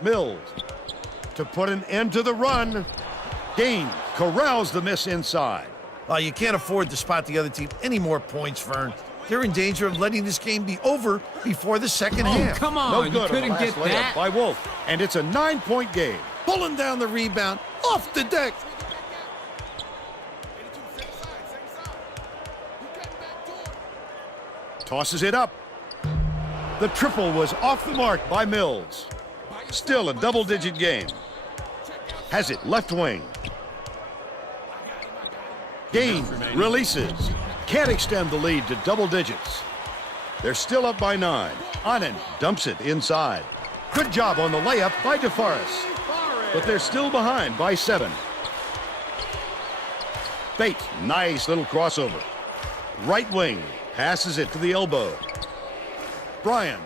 Mills to put an end to the run. Gaines corrals the miss inside. Well, you can't afford to spot the other team any more points, Vern. They're in danger of letting this game be over before the second half. Come on, No you good on the couldn't last get layup that. by Wolf. And it's a 9-point game. Pulling down the rebound off the deck. Tosses it up. The triple was off the mark by Mills. Still a double-digit game. Has it left wing. Gaines releases. Can't extend the lead to double digits. They're still up by 9. Anand dumps it inside. Good job on the layup by DeForest. But they're still behind by 7. Bates, nice little crossover. Right wing, passes it to the elbow. Bryan,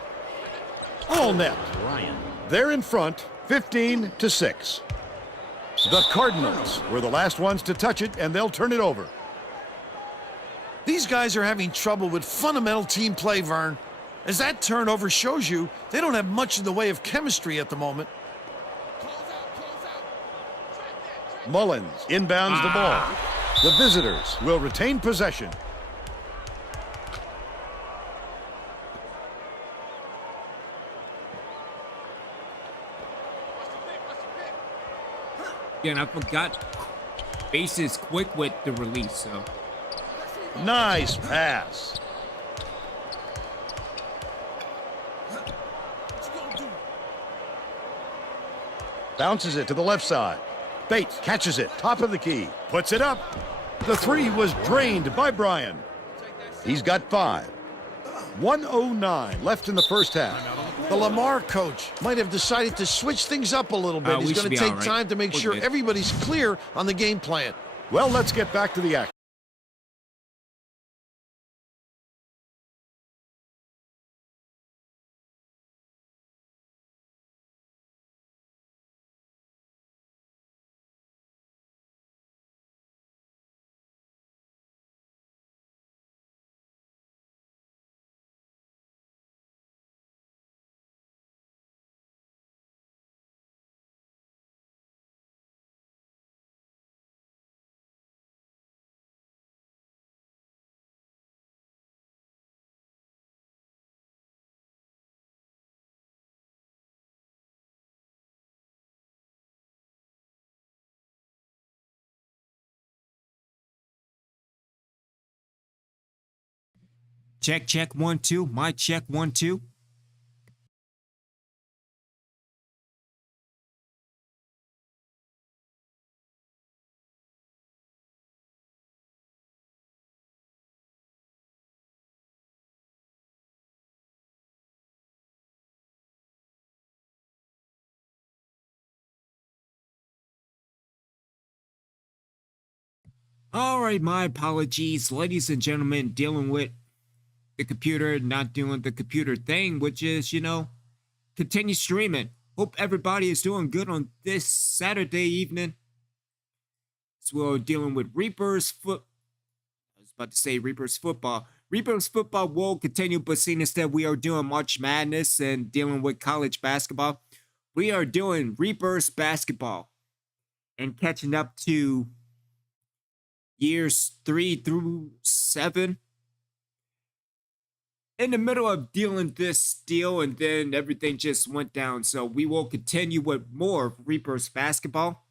all net. They're in front, 15-6. The Cardinals were the last ones to touch it, and they'll turn it over. These guys are having trouble with fundamental team play, Vern. As that turnover shows you, they don't have much in the way of chemistry at the moment. Mullins inbounds the ball. The visitors will retain possession. Yeah, and I forgot Base is quick with the release, so. Nice pass. Bounces it to the left side. Bates catches it, top of the key, puts it up. The three was drained by Bryan. He's got 5. 1:09 left in the first half. The Lamar coach might have decided to switch things up a little bit. He's going to take time to make sure everybody's clear on the game plan. Well, let's get back to the action. Check, check, 1, 2. My check, 1, 2. All right, my apologies, ladies and gentlemen, dealing with the computer not doing the computer thing, which is, continue streaming. Hope everybody is doing good on this Saturday evening. So we're dealing with Reapers football. Reapers football will continue, but seeing instead we are doing March Madness and dealing with college basketball, we are doing Reapers basketball and catching up to years 3 through 7. In the middle of dealing this deal, and then everything just went down. So we will continue with more Reapers basketball.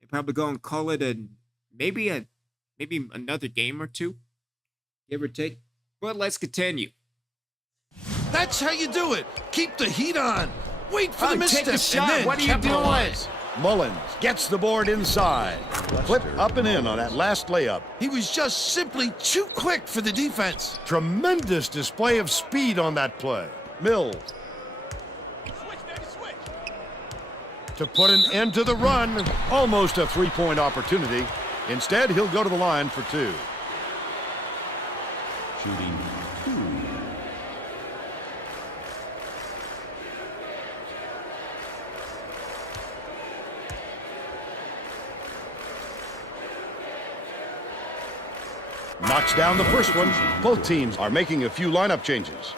They're probably going to call it maybe another game or two, give or take. But let's continue. That's how you do it. Keep the heat on. Wait for the Take a misstep, shot. and then What are you doing? capitalize. Mullins gets the board inside. Flip up and in on that last layup. He was just simply too quick for the defense. Tremendous display of speed on that play. Mills. To put an end to the run. Almost a three-point opportunity. Instead, he'll go to the line for 2. Shooting 2. Knocks down the first one. Both teams are making a few lineup changes.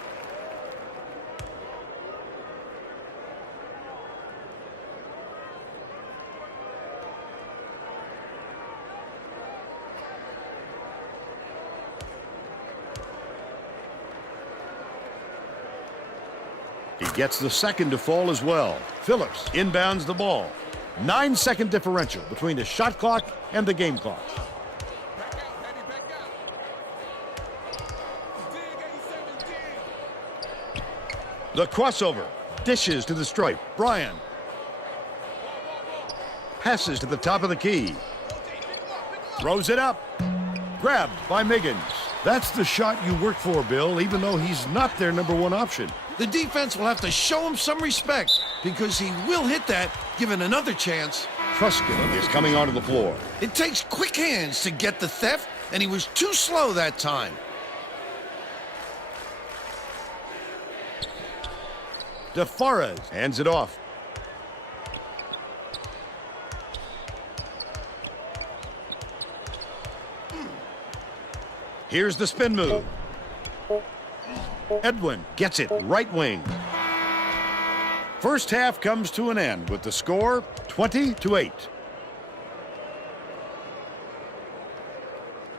He gets the second to fall as well. Phillips inbounds the ball. 9-second differential between the shot clock and the game clock. The crossover. Dishes to the stripe. Bryan. Passes to the top of the key. Throws it up. Grabbed by Miggins. That's the shot you work for, Bill, even though he's not their number 1 option. The defense will have to show him some respect because he will hit that given another chance. Truscott is coming onto the floor. It takes quick hands to get the theft, and he was too slow that time. DeForest hands it off. Here's the spin move. Edwin gets it right wing. First half comes to an end with the score 20-8.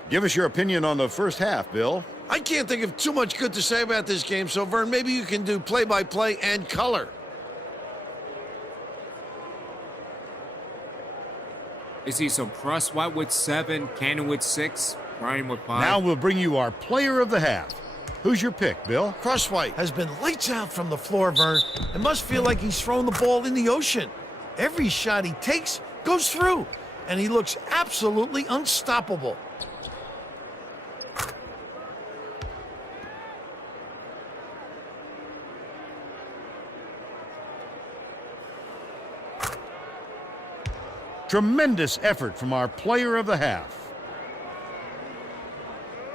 Give us your opinion on the first half, Bill. I can't think of too much good to say about this game, so Vern, maybe you can do play-by-play and color. I see some Crosswhite with 7, Cannon with 6, Brian with 5. Now we'll bring you our player of the half. Who's your pick, Bill? Crosswhite has been lights out from the floor, Vern. It must feel like he's throwing the ball in the ocean. Every shot he takes goes through, and he looks absolutely unstoppable. Tremendous effort from our player of the half.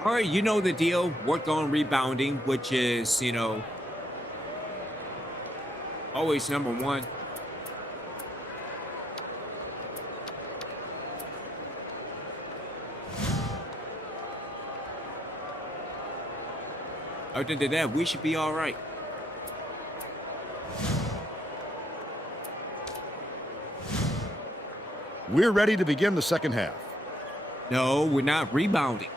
All right, you know the deal. Work on rebounding, which is, always number one. Other than that, we should be all right. We're ready to begin the second half. No, we're not rebounding.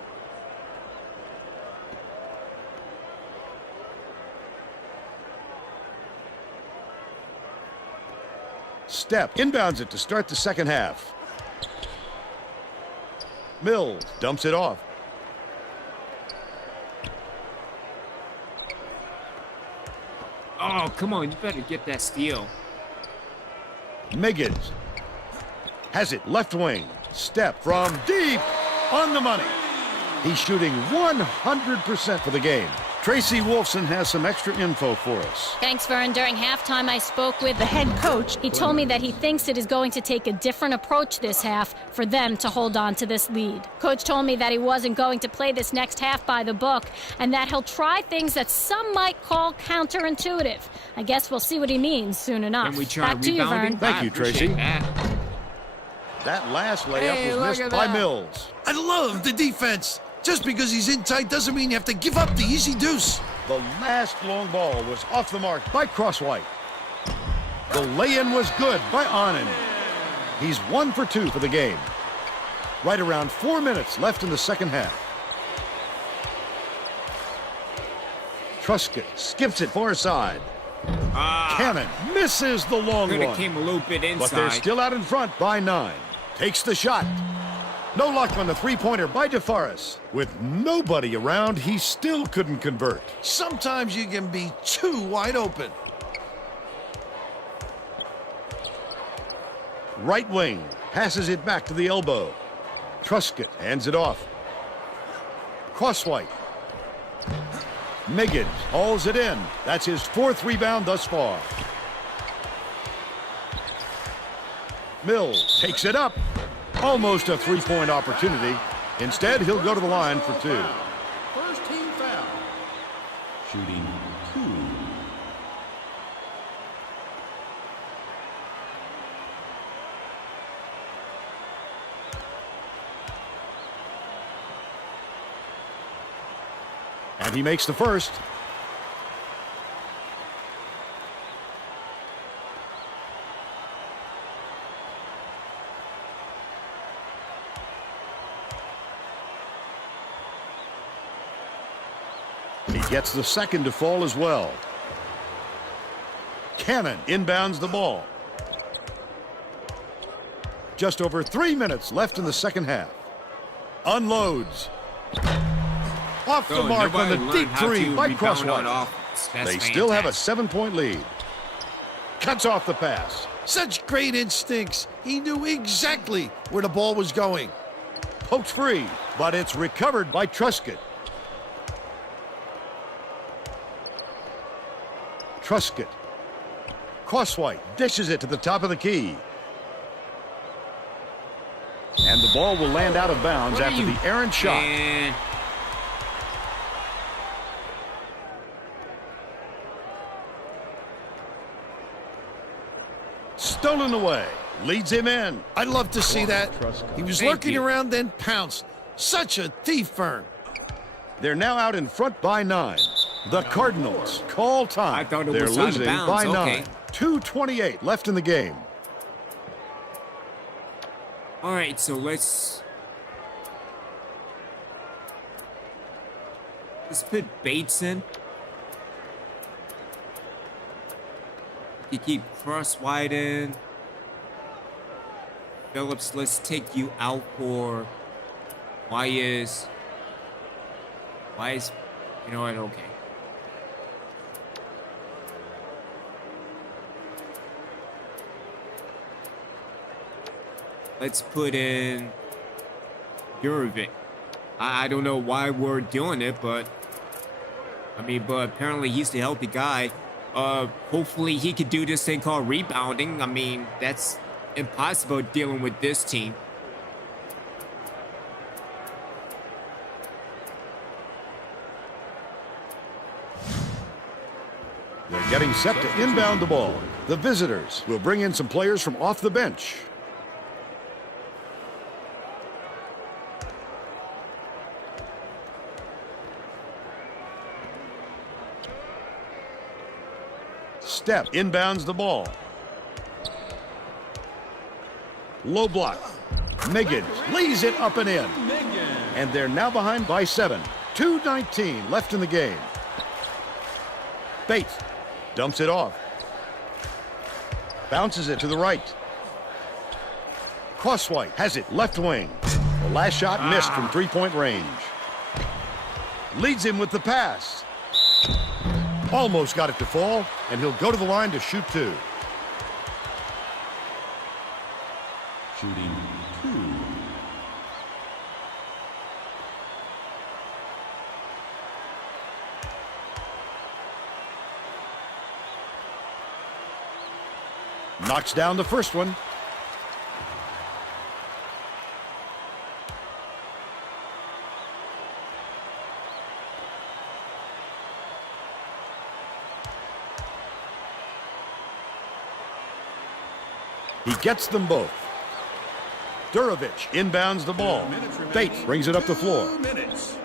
Step inbounds it to start the second half. Mills dumps it off. Oh, come on, you better get that steal. Miggins has it left wing. Step from deep on the money. He's shooting 100% for the game. Tracy Wolfson has some extra info for us. Thanks, Vern. During halftime, I spoke with The head coach, He told me that he thinks it is going to take a different approach this half for them to hold on to this lead. Coach told me that he wasn't going to play this next half by the book and that he'll try things that some might call counterintuitive. I guess we'll see what he means soon enough. Can we try Back to you, rebounding? Vern. Thank I you, appreciate Tracy. that. That last layup Hey, was look missed at by that. Mills. I love the defense. Just because he's in tight doesn't mean you have to give up the easy deuce. The last long ball was off the mark by Crosswhite. The lay-in was good by Anand. He's 1 for 2 for the game. Right around 4 minutes left in the second half. Truscott skips it far side. Cannon misses the long Could have one. came a little bit inside. But they're still out in front by 9. Takes the shot. No luck on the three-pointer by DeForest. With nobody around, he still couldn't convert. Sometimes you can be too wide open. Right wing passes it back to the elbow. Truscott hands it off. Crosswhite. Miggins hauls it in. That's his 4th rebound thus far. Mills takes it up. Almost a three-point opportunity. Instead, he'll go to the line for 2. First team foul. Shooting 2. And he makes the first. He gets the second to fall as well. Cannon inbounds the ball. Just over 3 minutes left in the second half. Unloads. Off the So mark on the nobody deep learned how three to by rebound on Crosswhite. offense. That's They still have a fantastic. 7-point lead. Cuts off the pass. Such great instincts. He knew exactly where the ball was going. Poked free, but it's recovered by Truscott. Truscott. Crosswhite dishes it to the top of the key. And the ball will land out of bounds What are after you- the errant shot. Man. Stolen away. Leads him in. I'd love to see that. He was Thank lurking you. around, then pounced. Such a thief, Vern. They're now out in front by 9. The Cardinals call time. I thought it They're was out of losing bounds. by 9. Okay. 2:28 left in the game. All right, so let's put Bates in. You keep Cross White in. Phillips, let's take you out for Wise. You know what? Okay. Let's put in Jurovic. I don't know why we're doing it, but but apparently he's the healthy guy. Hopefully he could do this thing called rebounding. I mean, that's impossible dealing with this team. They're getting set to inbound the ball. The visitors will bring in some players from off the bench. Step inbounds the ball. Low block. Miggins lays it up and in. And they're now behind by 7. 2:19 left in the game. Bates dumps it off. Bounces it to the right. Crosswhite has it left wing. The last shot missed from three-point range. Leads him with the pass. Almost got it to fall, and he'll go to the line to shoot 2. Shooting 2. Knocks down the first one. He gets them both. Jurovic inbounds the ball. Bates brings it up the floor. 2 minutes.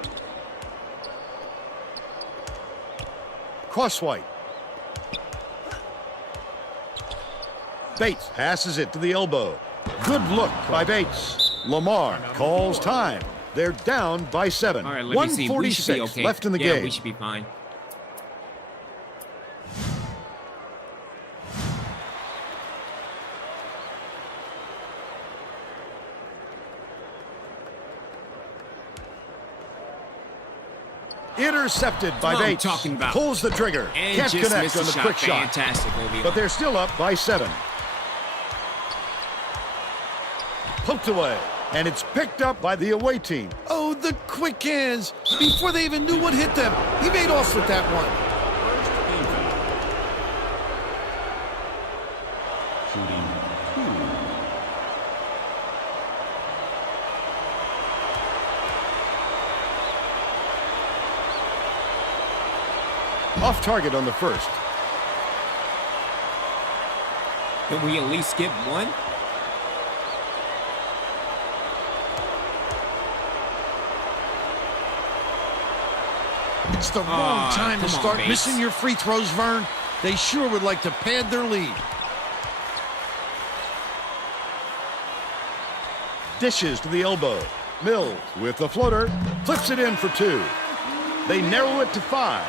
Crosswhite. Bates passes it to the elbow. Good look by Bates. Lamar calls time. They're down by 7. All right, let me see. We should be 1:46 okay. left in the Yeah, game. we should be fine. Intercepted by That's what I'm Bates. talking about. Pulls the trigger. And Can't just connect missed on the the shot. quick shot. Fantastic, Obi-Wan. But they're still up by 7. Poked away. And it's picked up by the away team. Oh, the quick hands. Before they even knew what hit them, he made off with that one. Shooting 2. Off target on the first. Can we at least get one? It's the wrong time to come on, start Bates. missing your free throws, Vern. They sure would like to pad their lead. Dishes to the elbow. Mills with the floater. Flips it in for 2. They narrow it to 5.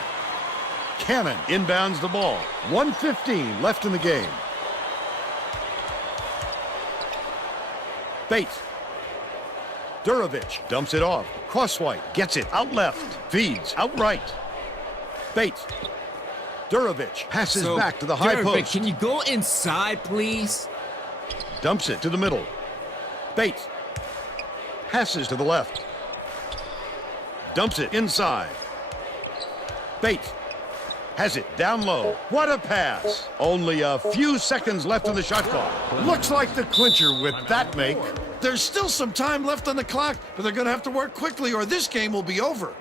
Cannon inbounds the ball. 1:15 left in the game. Bates. Jurovic dumps it off. Crosswhite gets it out left. Feeds out right. Bates. Jurovic passes back to the high Jurovic, post. can you go inside, please? Dumps it to the middle. Bates. Passes to the left. Dumps it inside. Bates. Has it down low. What a pass. Only a few seconds left on the shot clock. Looks like the clincher with that make. There's still some time left on the clock, but they're going to have to work quickly or this game will be over.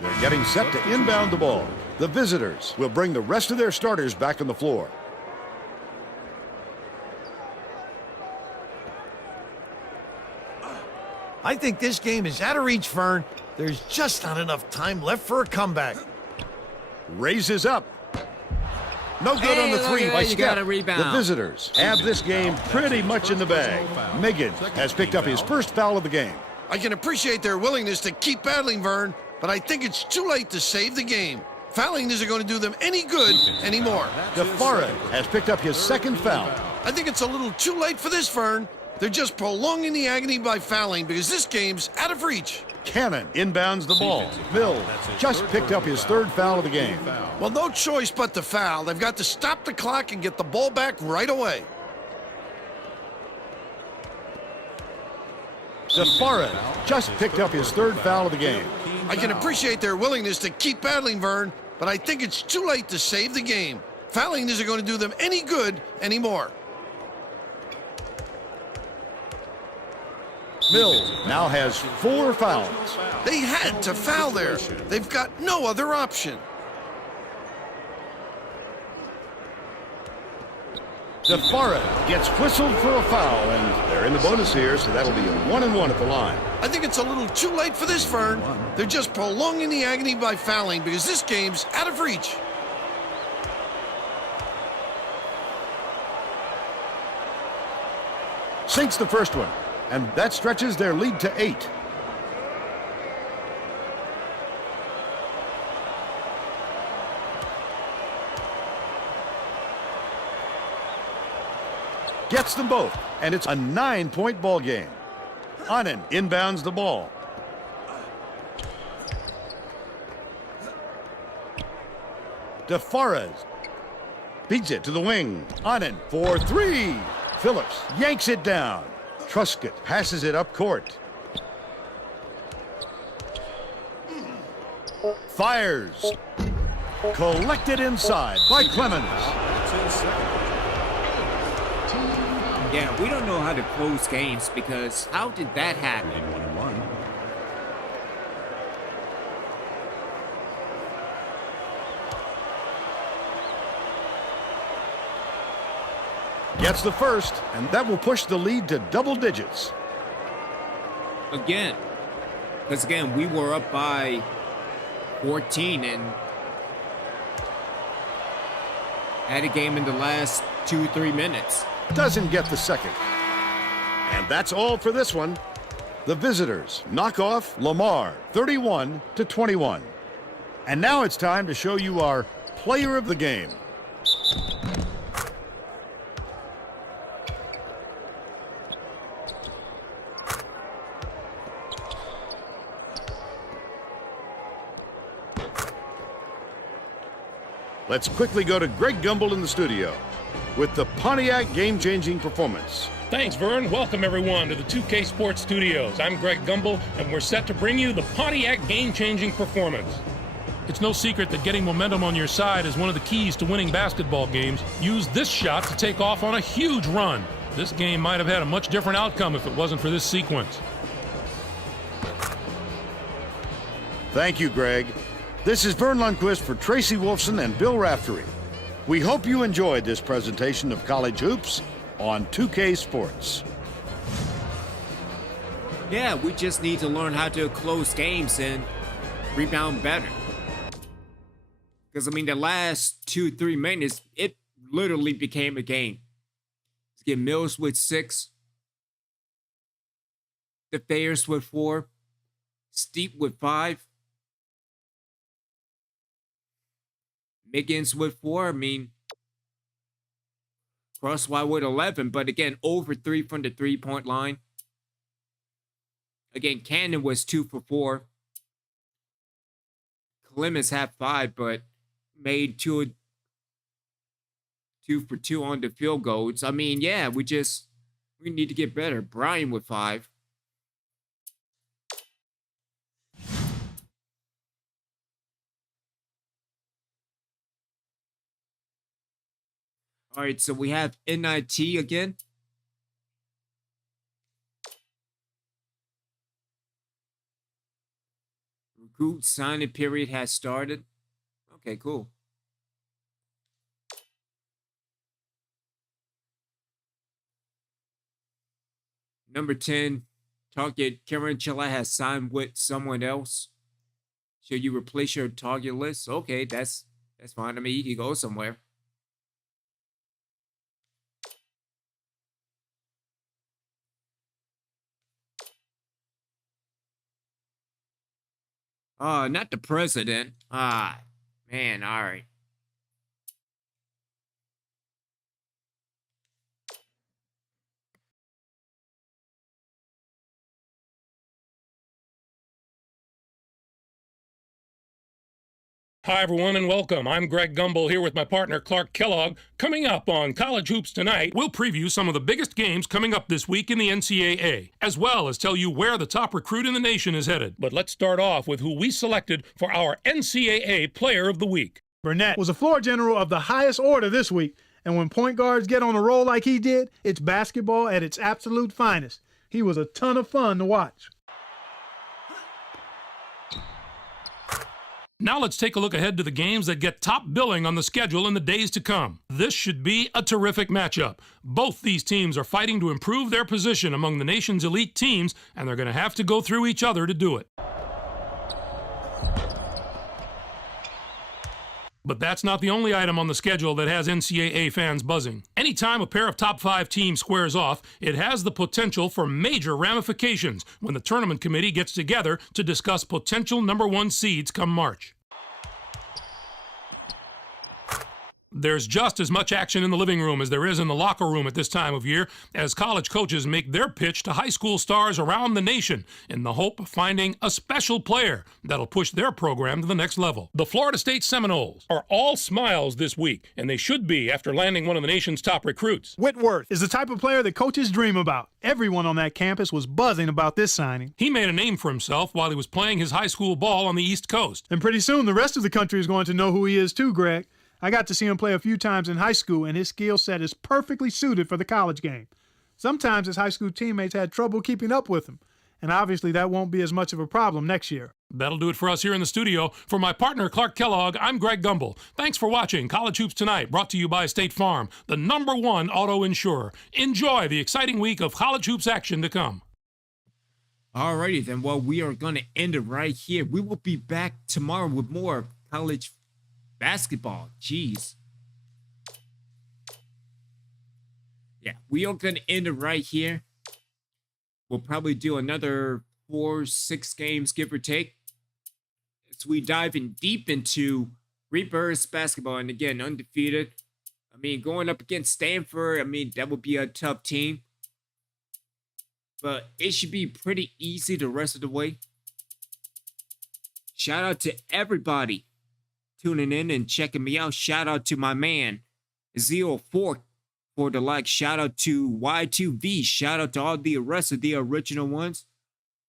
They're getting set to inbound the ball. The visitors will bring the rest of their starters back on the floor. I think this game is out of reach, Vern. There's just not enough time left for a comeback. Raises up. No good on the Hey, three look at by that, you got a Steph. rebound. The visitors have this game pretty much in the bag. Miggins has picked up his first foul of the game. I can appreciate their willingness to keep battling, Vern, but I think it's too late to save the game. Fouling isn't going to do them any good anymore. DeFarad has picked up his second foul. I think it's a little too late for this, Vern. They're just prolonging the agony by fouling because this game's out of reach. Cannon inbounds the ball. Mills just picked up his third foul of the game. Well, no choice but to foul. They've got to stop the clock and get the ball back right away. DeFarad just picked up his third foul of the game. I can appreciate their willingness to keep battling, Vern, but I think it's too late to save the game. Fouling isn't going to do them any good anymore. Mills now has 4 fouls. They had to foul there. They've got no other option. DeFarad gets whistled for a foul, and they're in the bonus here, so that'll be a 1-and-1 at the line. I think it's a little too late for this, Vern. They're just prolonging the agony by fouling because this game's out of reach. Sinks the first one, and that stretches their lead to 8. Gets them both, and it's a 9-point ball game. Anand inbounds the ball. DeFarad beats it to the wing. Anand for 3. Phillips yanks it down. Truscott passes it up court. Fires. Collected inside by Clemens. Yeah, we don't know how to close games because how did that happen? Gets the first, and that will push the lead to double digits. Again. Because again, we were up by 14 and had a game in the last 2-3 minutes. Doesn't get the second. And that's all for this one. The visitors knock off Lamar 31-21. And now it's time to show you our player of the game. Let's quickly go to Greg Gumbel in the studio with the Pontiac game-changing performance. Thanks, Vern. Welcome, everyone, to the 2K Sports Studios. I'm Greg Gumbel, and we're set to bring you the Pontiac game-changing performance. It's no secret that getting momentum on your side is one of the keys to winning basketball games. Use this shot to take off on a huge run. This game might have had a much different outcome if it wasn't for this sequence. Thank you, Greg. This is Vern Lundquist for Tracy Wolfson and Bill Raftery. We hope you enjoyed this presentation of college hoops on 2K Sports. Yeah, we just need to learn how to close games and rebound better. Because, I mean, the last 2-3 minutes, it literally became a game. Let's get Mills with 6. DeFayers with 4. Steep with 5. Miggins with 4. I mean, Crosswhite with 11. But again, over 3 from the 3-point line. Again, Cannon was 2 for 4. Clemens had 5, but made 2 for 2 on the field goals. I mean, yeah, we need to get better. Brian with 5. All right, so we have NIT again. Recruit signing period has started. Okay, cool. Number 10, target Karen Chilla has signed with someone else. Should you replace your target list? Okay, that's fine. I mean, he can go somewhere. Not the president. Ah, man, all right. Hi, everyone, and welcome. I'm Greg Gumbel here with my partner, Clark Kellogg. Coming up on College Hoops Tonight, we'll preview some of the biggest games coming up this week in the NCAA, as well as tell you where the top recruit in the nation is headed. But let's start off with who we selected for our NCAA Player of the Week. Burnett was a floor general of the highest order this week, and when point guards get on a roll like he did, it's basketball at its absolute finest. He was a ton of fun to watch. Now let's take a look ahead to the games that get top billing on the schedule in the days to come. This should be a terrific matchup. Both these teams are fighting to improve their position among the nation's elite teams, and they're going to have to go through each other to do it. But that's not the only item on the schedule that has NCAA fans buzzing. Anytime a pair of top 5 teams squares off, it has the potential for major ramifications when the tournament committee gets together to discuss potential number 1 seeds come March. There's just as much action in the living room as there is in the locker room at this time of year as college coaches make their pitch to high school stars around the nation in the hope of finding a special player that'll push their program to the next level. The Florida State Seminoles are all smiles this week, and they should be after landing one of the nation's top recruits. Whitworth is the type of player that coaches dream about. Everyone on that campus was buzzing about this signing. He made a name for himself while he was playing his high school ball on the East Coast. And pretty soon the rest of the country is going to know who he is too, Greg. I got to see him play a few times in high school, and his skill set is perfectly suited for the college game. Sometimes his high school teammates had trouble keeping up with him, and obviously that won't be as much of a problem next year. That'll do it for us here in the studio. For my partner, Clark Kellogg, I'm Greg Gumbel. Thanks for watching College Hoops Tonight, brought to you by State Farm, the #1 auto insurer. Enjoy the exciting week of college hoops action to come. Alrighty then, well, we are going to end it right here. We will be back tomorrow with more college basketball. Jeez. Yeah, we are going to end it right here. We'll probably do another 4-6 games, give or take, as we dive in deep into Rebirth basketball. And again, undefeated. I mean, going up against Stanford, I mean, that would be a tough team. But it should be pretty easy the rest of the way. Shout out to everybody tuning in and checking me out. Shout out to my man, Zero4 for the like. Shout out to Y2V. Shout out to all the rest of the original ones.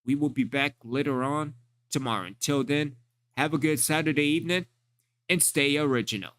We will be back later on tomorrow. Until then, have a good Saturday evening and stay original.